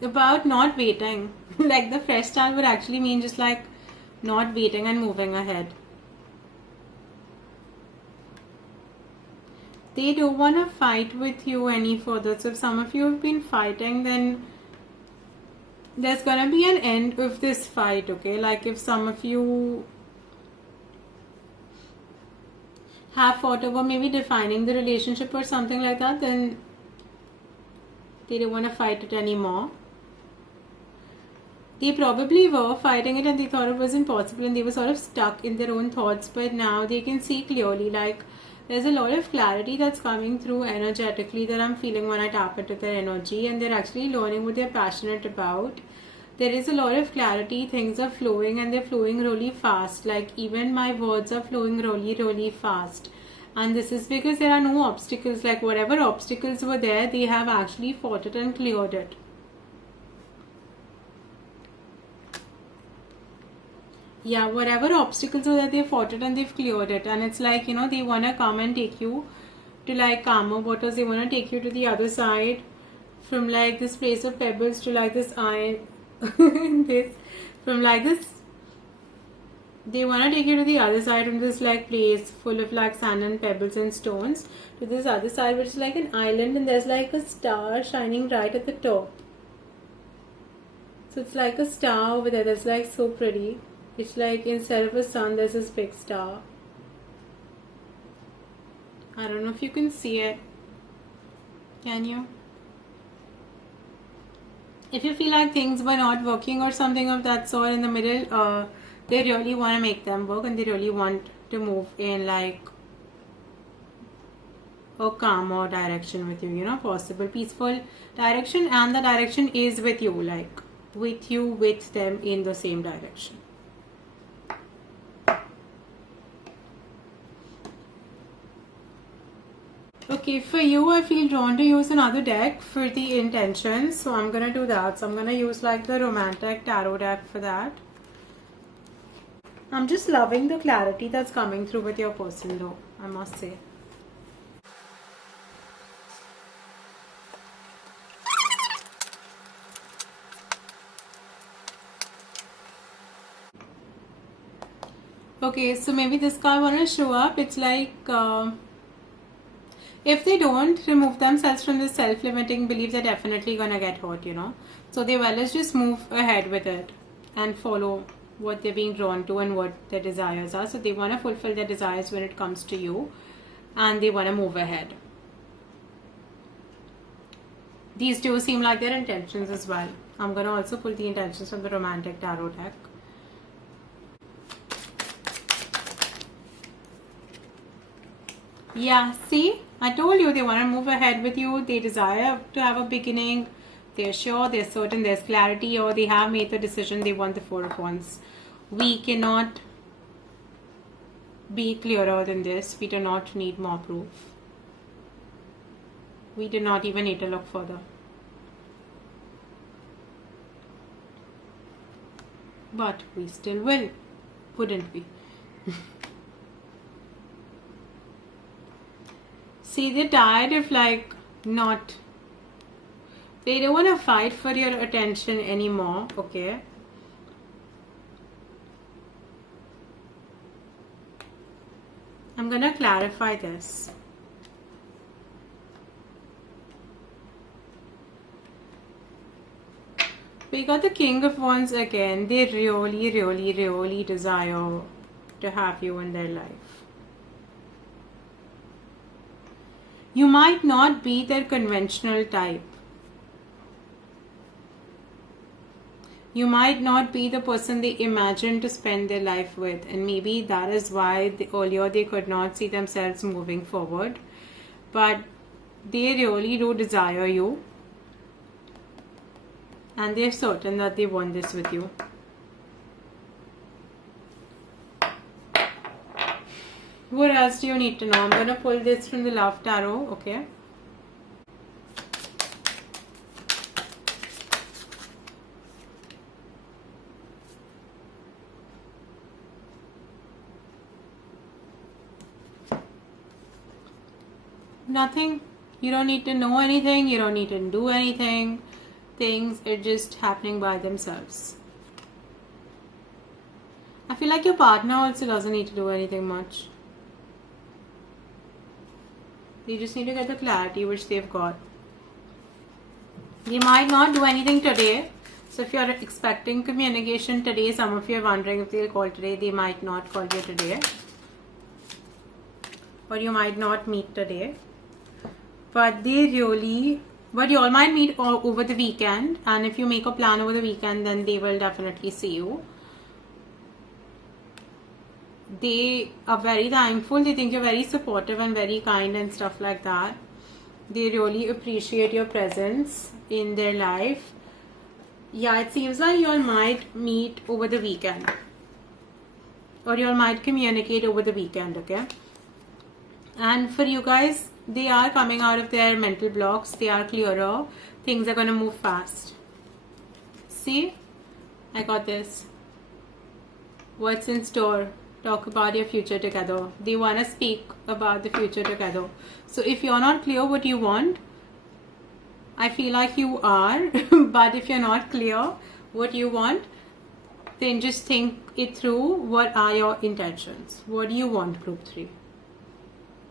About not waiting. Like the fresh start would actually mean just like not waiting and moving ahead. They don't want to fight with you any further. So if some of you have been fighting, then there's gonna be an end of this fight, okay? Like if some of you have fought over maybe defining the relationship or something like that, then they don't want to fight it anymore. They probably were fighting it and they thought it was impossible and they were sort of stuck in their own thoughts, but now they can see clearly. Like there's a lot of clarity that's coming through energetically that I'm feeling when I tap into their energy, and they're actually learning what they're passionate about. There is a lot of clarity, things are flowing and they're flowing really fast. Like even my words are flowing really fast. And this is because there are no obstacles. Like whatever obstacles were there, they have actually fought it and cleared it. Yeah, whatever obstacles are there, they fought it and they've cleared it. And it's like, you know, they want to come and take you to like calmer waters. They want to take you to the other side, from like this place of pebbles to like this iron. From like this, they want to take you to the other side, from this like place full of like sand and pebbles and stones, to this other side which is like an island, and there's like a star shining right at the top. So it's like a star over there that's like so pretty. It's like instead of a sun, there's this big star. I don't know if you can see it. Can you? If you feel like things were not working or something of that sort in the middle, they really want to make them work and they really want to move in like a calmer direction with you, you know, possible peaceful direction, and the direction is with you, like with you, with them in the same direction. Okay, for you, I feel drawn to use another deck for the intentions. So I'm going to do that. So I'm going to use like the romantic tarot deck for that. I'm just loving the clarity that's coming through with your person though, I must say. Okay, so maybe this card want to show up. It's like if they don't remove themselves from this self-limiting belief, they're definitely gonna get hurt, you know. So they well as just move ahead with it and follow what they're being drawn to and what their desires are. So they want to fulfill their desires when it comes to you, and they want to move ahead. These two seem like their intentions as well. I'm gonna also pull the intentions from the romantic tarot deck. Yeah, see, I told you they want to move ahead with you. They desire to have a beginning. They're sure, they're certain, there's clarity, or they have made the decision they want the Four of Wands. We cannot be clearer than this. We do not need more proof. We do not even need to look further. But we still will, wouldn't we? See, they're tired of like not. They don't want to fight for your attention anymore, okay? I'm gonna clarify this. We got the King of Wands again. They really, really, really desire to have you in their life. You might not be their conventional type. You might not be the person they imagine to spend their life with, and maybe that is why earlier they could not see themselves moving forward. But they really do desire you, and they're certain that they want this with you. What else do you need to know? I'm going to pull this from the Love Tarot, okay? Nothing. You don't need to know anything. You don't need to do anything. Things are just happening by themselves. I feel like your partner also doesn't need to do anything much. They just need to get the clarity which they've got. They might not do anything today. So if you're expecting communication today, some of you are wondering if they'll call today. They might not call you today. Or you might not meet today. But you all might meet over the weekend. And if you make a plan over the weekend, then they will definitely see you. They are very thankful. They think you're very supportive and very kind and stuff like that. They really appreciate your presence in their life. Yeah, it seems like you all might meet over the weekend. Or you all might communicate over the weekend, okay? And for you guys, they are coming out of their mental blocks. They are clearer. Things are going to move fast. See? I got this. What's in store? Talk about your future together. They want to speak about the future together. So if you're not clear what you want, I feel like you are. But if you're not clear what you want, then just think it through. What are your intentions? What do you want, group 3?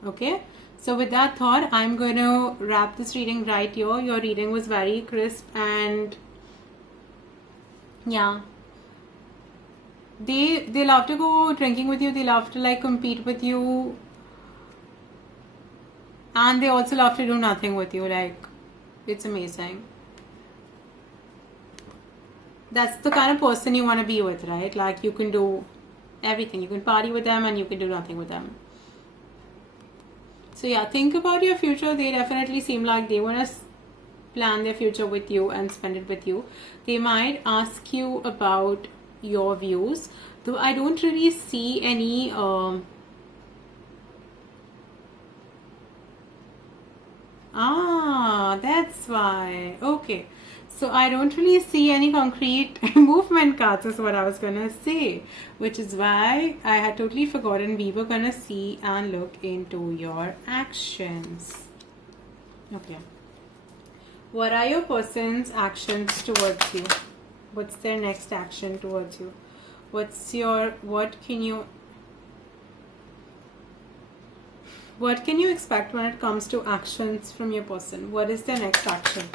Okay? So with that thought, I'm going to wrap this reading right here. Your reading was very crisp and yeah. They love to go drinking with you. They love to like compete with you. And they also love to do nothing with you. Like, it's amazing. That's the kind of person you want to be with, right? Like, you can do everything. You can party with them and you can do nothing with them. So yeah, think about your future. They definitely seem like they want to plan their future with you and spend it with you. They might ask you about your views, though I don't really see any that's why. Okay, So I don't really see any concrete movement cards is what I was gonna say, which is why I had totally forgotten we were gonna see and look into your actions. Okay. What are your person's actions towards you? What's their next action towards you? What can you expect when it comes to actions from your person? What is their next action?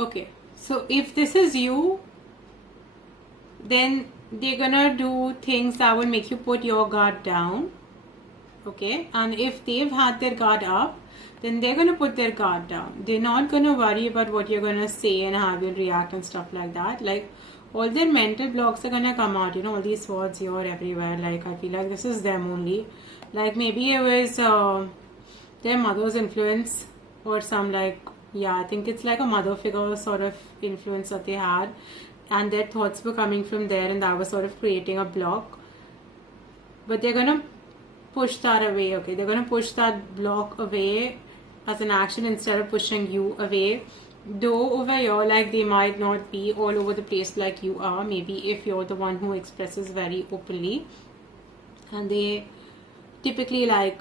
Okay, so if this is you, then they're gonna do things that will make you put your guard down. Okay, and if they've had their guard up, then they're gonna put their guard down. They're not gonna worry about what you're gonna say and how you'll react and stuff like that. Like, all their mental blocks are gonna come out, all these words here everywhere. Like, I feel like this is them only. Like, maybe it was their mother's influence or some, like, yeah, I think it's like a mother figure sort of influence that they had, and their thoughts were coming from there, and that was sort of creating a block. But they're gonna push that away. Okay, they're gonna push that block away as an action instead of pushing you away. Though over here, like, they might not be all over the place like you are. Maybe if you're the one who expresses very openly, and they typically, like,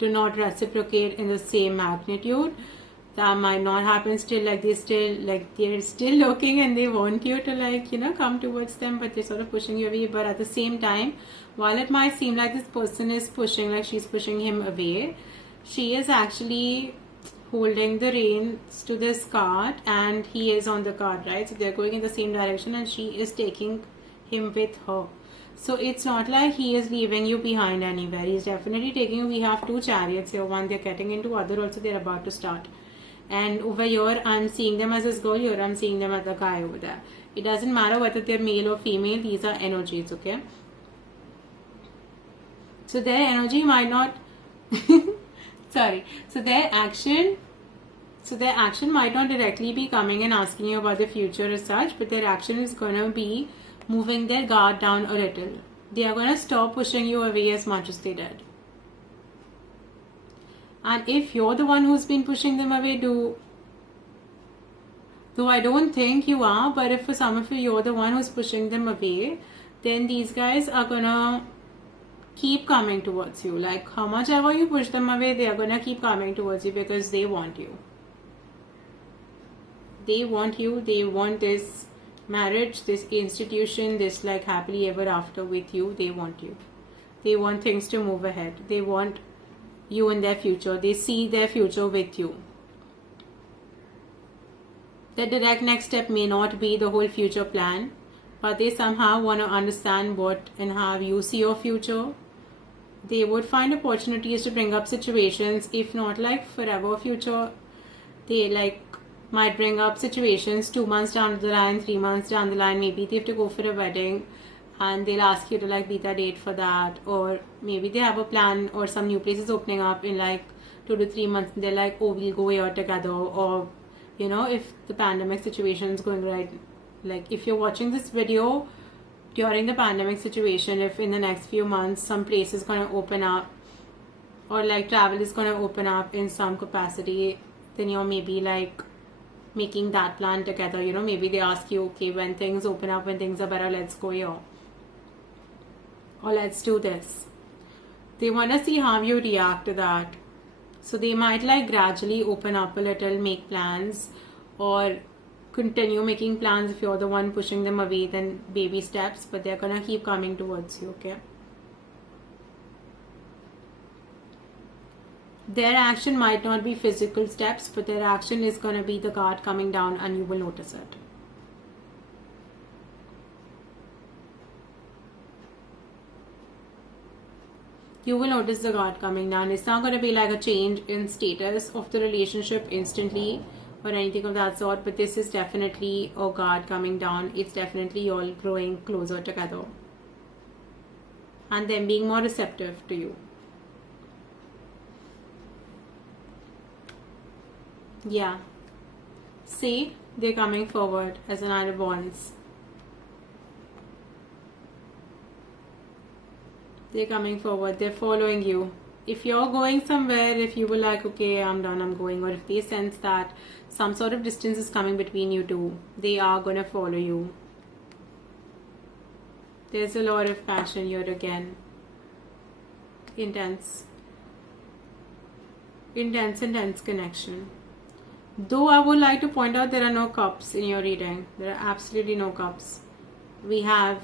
do not reciprocate in the same magnitude, that might not happen. Still, like, they're still looking and they want you to, like, come towards them, but they're sort of pushing you away. But at the same time, while it might seem like this person is pushing, like she's pushing him away, she is actually holding the reins to this cart and he is on the cart, right? So they're going in the same direction and she is taking him with her. So it's not like he is leaving you behind anywhere. He's definitely taking you. We have two chariots here. One they're getting into, other also they're about to start. And over here, I'm seeing them as this girl. Here, I'm seeing them as the guy over there. It doesn't matter whether they're male or female. These are energies, okay? So their energy might not... Sorry. So their action might not directly be coming and asking you about the future as such, but their action is going to be moving their guard down a little. They are going to stop pushing you away as much as they did. And if you're the one who's been pushing them away, though I don't think you are, but if for some of you, you're the one who's pushing them away, then these guys are gonna keep coming towards you. Like, how much ever you push them away, they are gonna keep coming towards you because they want you. They want you, they want this marriage, this institution, this, like, happily ever after with you. They want you. They want things to move ahead. They want you in their future. They see their future with you. The direct next step may not be the whole future plan, but they somehow want to understand what and how you see your future. They would find opportunities to bring up situations, if not like forever future. They, like, might bring up situations 2 months down the line, 3 months down the line. Maybe they have to go for a wedding and they'll ask you to, like, be the date for that. Or maybe they have a plan or some new places opening up in like 2 to 3 months and they're like, oh, we'll go here together. Or, if the pandemic situation is going right, like, if you're watching this video during the pandemic situation, if in the next few months some place is going to open up or, like, travel is going to open up in some capacity, then you're maybe, like, making that plan together. Maybe they ask you, okay, when things open up, when things are better, let's go here, or let's do this. They want to see how you react to that. So they might, like, gradually open up a little, make plans, or continue making plans. If you're the one pushing them away, then baby steps, but they're gonna keep coming towards you, okay? Their action might not be physical steps, but their action is gonna be the guard coming down and you will notice it. You will notice the guard coming down. It's not going to be like a change in status of the relationship instantly or anything of that sort, but this is definitely a guard coming down. It's definitely you all growing closer together and them being more receptive to you. Yeah. See, they're coming forward as an Knight of Wands. They're coming forward. They're following you. If you're going somewhere, if you were like, okay, I'm done, I'm going, or if they sense that some sort of distance is coming between you two, they are going to follow you. There's a lot of passion here again. Intense connection. Though I would like to point out there are no cups in your reading. There are absolutely no cups. We have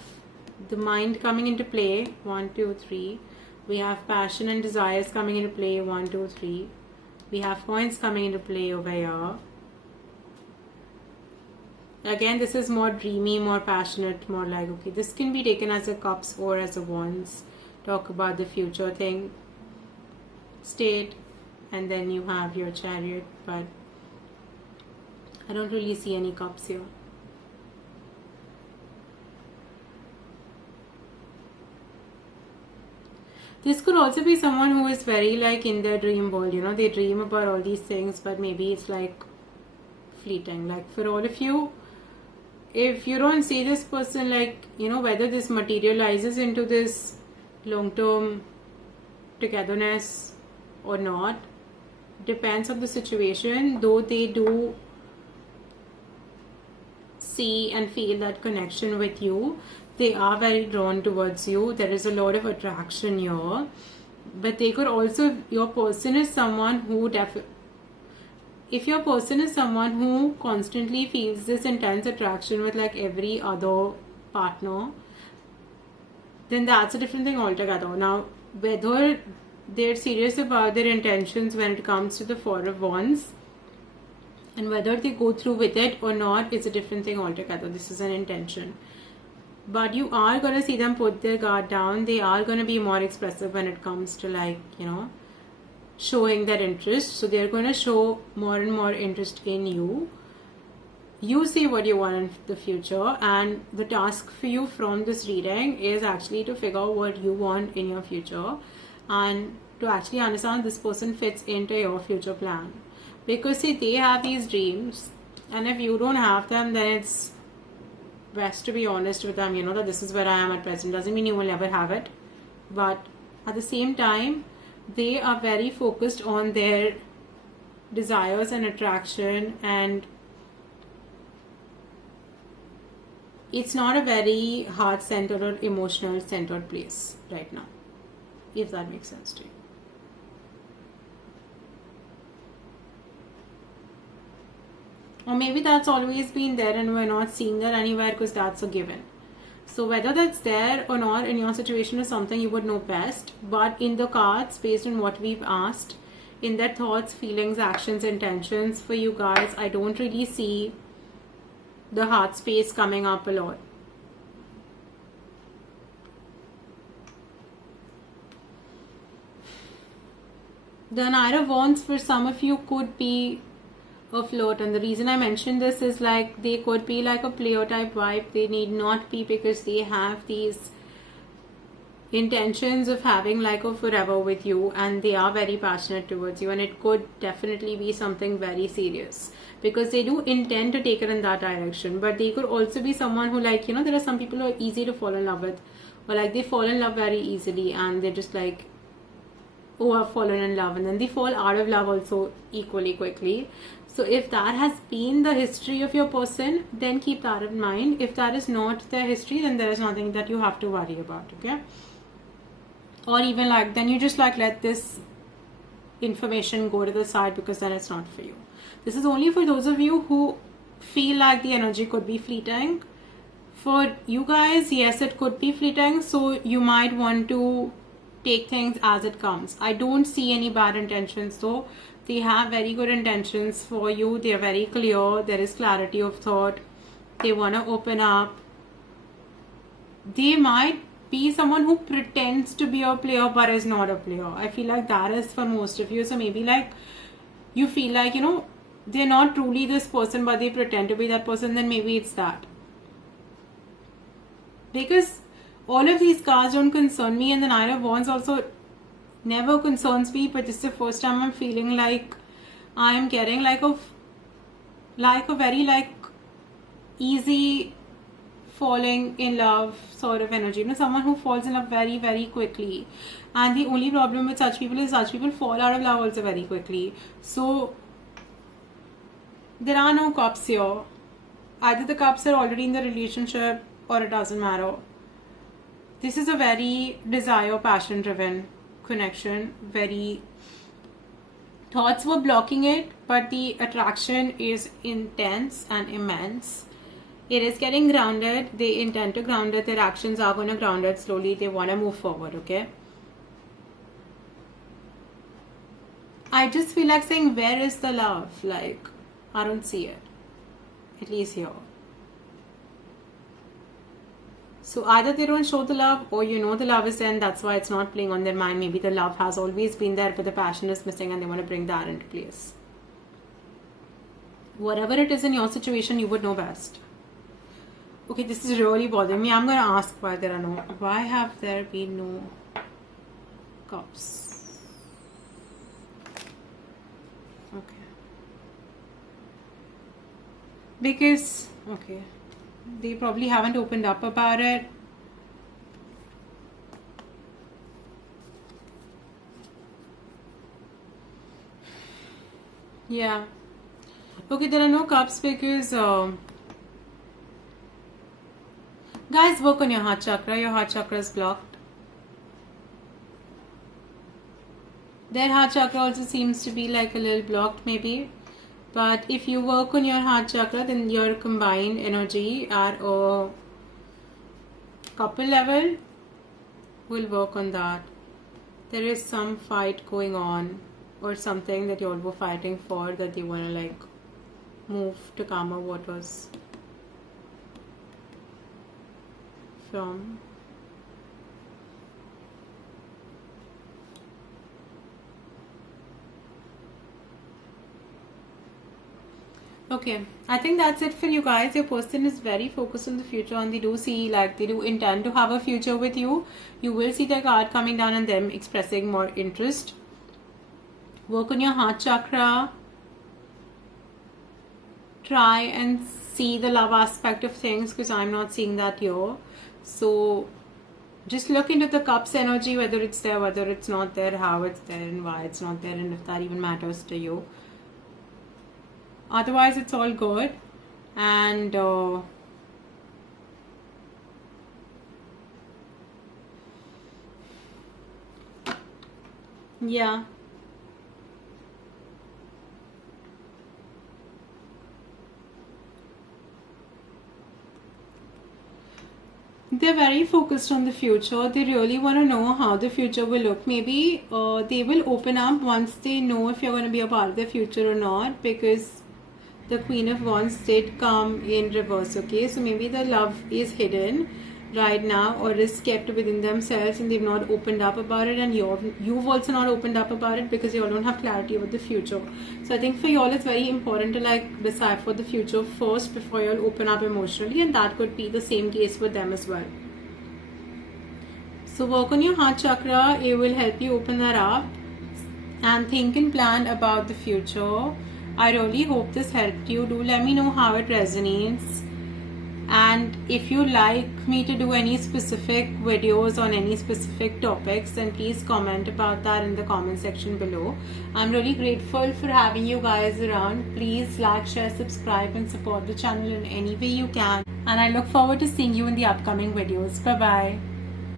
the mind coming into play, 1, 2, 3. We have passion and desires coming into play, 1, 2, 3. We have coins coming into play over here. Again, this is more dreamy, more passionate, more like, okay, this can be taken as a cups or as a wands. Talk about the future thing. State. And then you have your chariot, but I don't really see any cups here. This could also be someone who is very like in their dream world, you know, they dream about all these things, but maybe it's like fleeting. Like for all of you, if you don't see this person, like, you know, whether this materializes into this long-term togetherness or not, depends on the situation. Though they do see and feel that connection with you, they are very drawn towards you. There is a lot of attraction here, but they could also, your person is someone who if your person is someone who constantly feels this intense attraction with like every other partner, then that's a different thing altogether. Now, whether they're serious about their intentions when it comes to the Four of Wands, and whether they go through with it or not is a different thing altogether. This is an intention. But you are going to see them put their guard down. They are going to be more expressive when it comes to, like, you know, showing their interest. So they're going to show more and more interest in you. You see what you want in the future, and the task for you from this reading is actually to figure out what you want in your future and to actually understand this person fits into your future plan. Because see, they have these dreams, and if you don't have them, then it's best to be honest with them, you know, that this is where I am at present. Doesn't mean you will never have it, but at the same time, they are very focused on their desires and attraction, and it's not a very heart-centered or emotional-centered place right now, if that makes sense to you. Or maybe that's always been there and we're not seeing that anywhere because that's a given. So whether that's there or not in your situation is something you would know best. But in the cards, based on what we've asked, in their thoughts, feelings, actions, intentions for you guys, I don't really see the heart space coming up a lot. The Knight of Wands for some of you could be a flirt, and the reason I mentioned this is like they could be like a player type vibe. They need not be, because they have these intentions of having like a forever with you, and they are very passionate towards you, and it could definitely be something very serious because they do intend to take it in that direction. But they could also be someone who, like, you know, there are some people who are easy to fall in love with, or like they fall in love very easily and they're just like, oh, I've fallen in love, and then they fall out of love also equally quickly. So if that has been the history of your person, then keep that in mind. If that is not their history, then there is nothing that you have to worry about, okay? Or even like, then you just like let this information go to the side because then it's not for you. This is only for those of you who feel like the energy could be fleeting. For you guys, yes, it could be fleeting, so you might want to take things as it comes. I don't see any bad intentions though. They have very good intentions for you. They are very clear. There is clarity of thought. They want to open up. They might be someone who pretends to be a player but is not a player. I feel like that is for most of you. So maybe like you feel like, you know, they're not truly this person but they pretend to be that person, then maybe it's that. Because all of these cards don't concern me, and the Knight of Wands also never concerns me, but this is the first time I'm feeling like I am getting like a very like easy falling in love sort of energy. You know, someone who falls in love very, very quickly. And the only problem with such people is such people fall out of love also very quickly. So there are no cups here. Either the cups are already in the relationship or it doesn't matter. This is a very desire, passion driven connection. Very thoughts were blocking it, but the attraction is intense and immense. It is getting grounded. They intend to ground it. Their actions are going to ground it slowly. They want to move forward, okay? I just feel like saying, where is the love? Like, I don't see it. At least here. So either they don't show the love, or you know the love is there and that's why it's not playing on their mind. Maybe the love has always been there, but the passion is missing and they want to bring that into place. Whatever it is in your situation, you would know best. Okay, this is really bothering me. I'm going to ask why have there been no cups? Okay. Because, okay, they probably haven't opened up about it. Yeah. Okay, there are no cups because guys, work on your heart chakra. Your heart chakra is blocked. Their heart chakra also seems to be like a little blocked maybe. But if you work on your heart chakra, then your combined energy at a couple level will work on that. There is some fight going on or something that you all were fighting for that you want to like move to calmer waters from. Okay, I think that's it for you guys. Your person is very focused on the future and they do intend to have a future with you. You will see the card coming down and them expressing more interest. Work on your heart chakra. Try and see the love aspect of things because I'm not seeing that here. So just look into the cups energy, whether it's there, whether it's not there, how it's there and why it's not there, and if that even matters to you. Otherwise it's all good. And yeah, they're very focused on the future. They really want to know how the future will look. Maybe they will open up once they know if you're going to be a part of the future or not, because the Queen of Wands did come in reverse, okay? So maybe the love is hidden right now or is kept within themselves and they've not opened up about it, and you've also not opened up about it because you all don't have clarity about the future. So I think for you all it's very important to like decipher the future first before you all open up emotionally, and that could be the same case with them as well. So work on your heart chakra. It will help you open that up and think and plan about the future. I really hope this helped you. Do let me know how it resonates. And if you like me to do any specific videos on any specific topics, then please comment about that in the comment section below. I'm really grateful for having you guys around. Please like, share, subscribe and support the channel in any way you can. And I look forward to seeing you in the upcoming videos. Bye bye.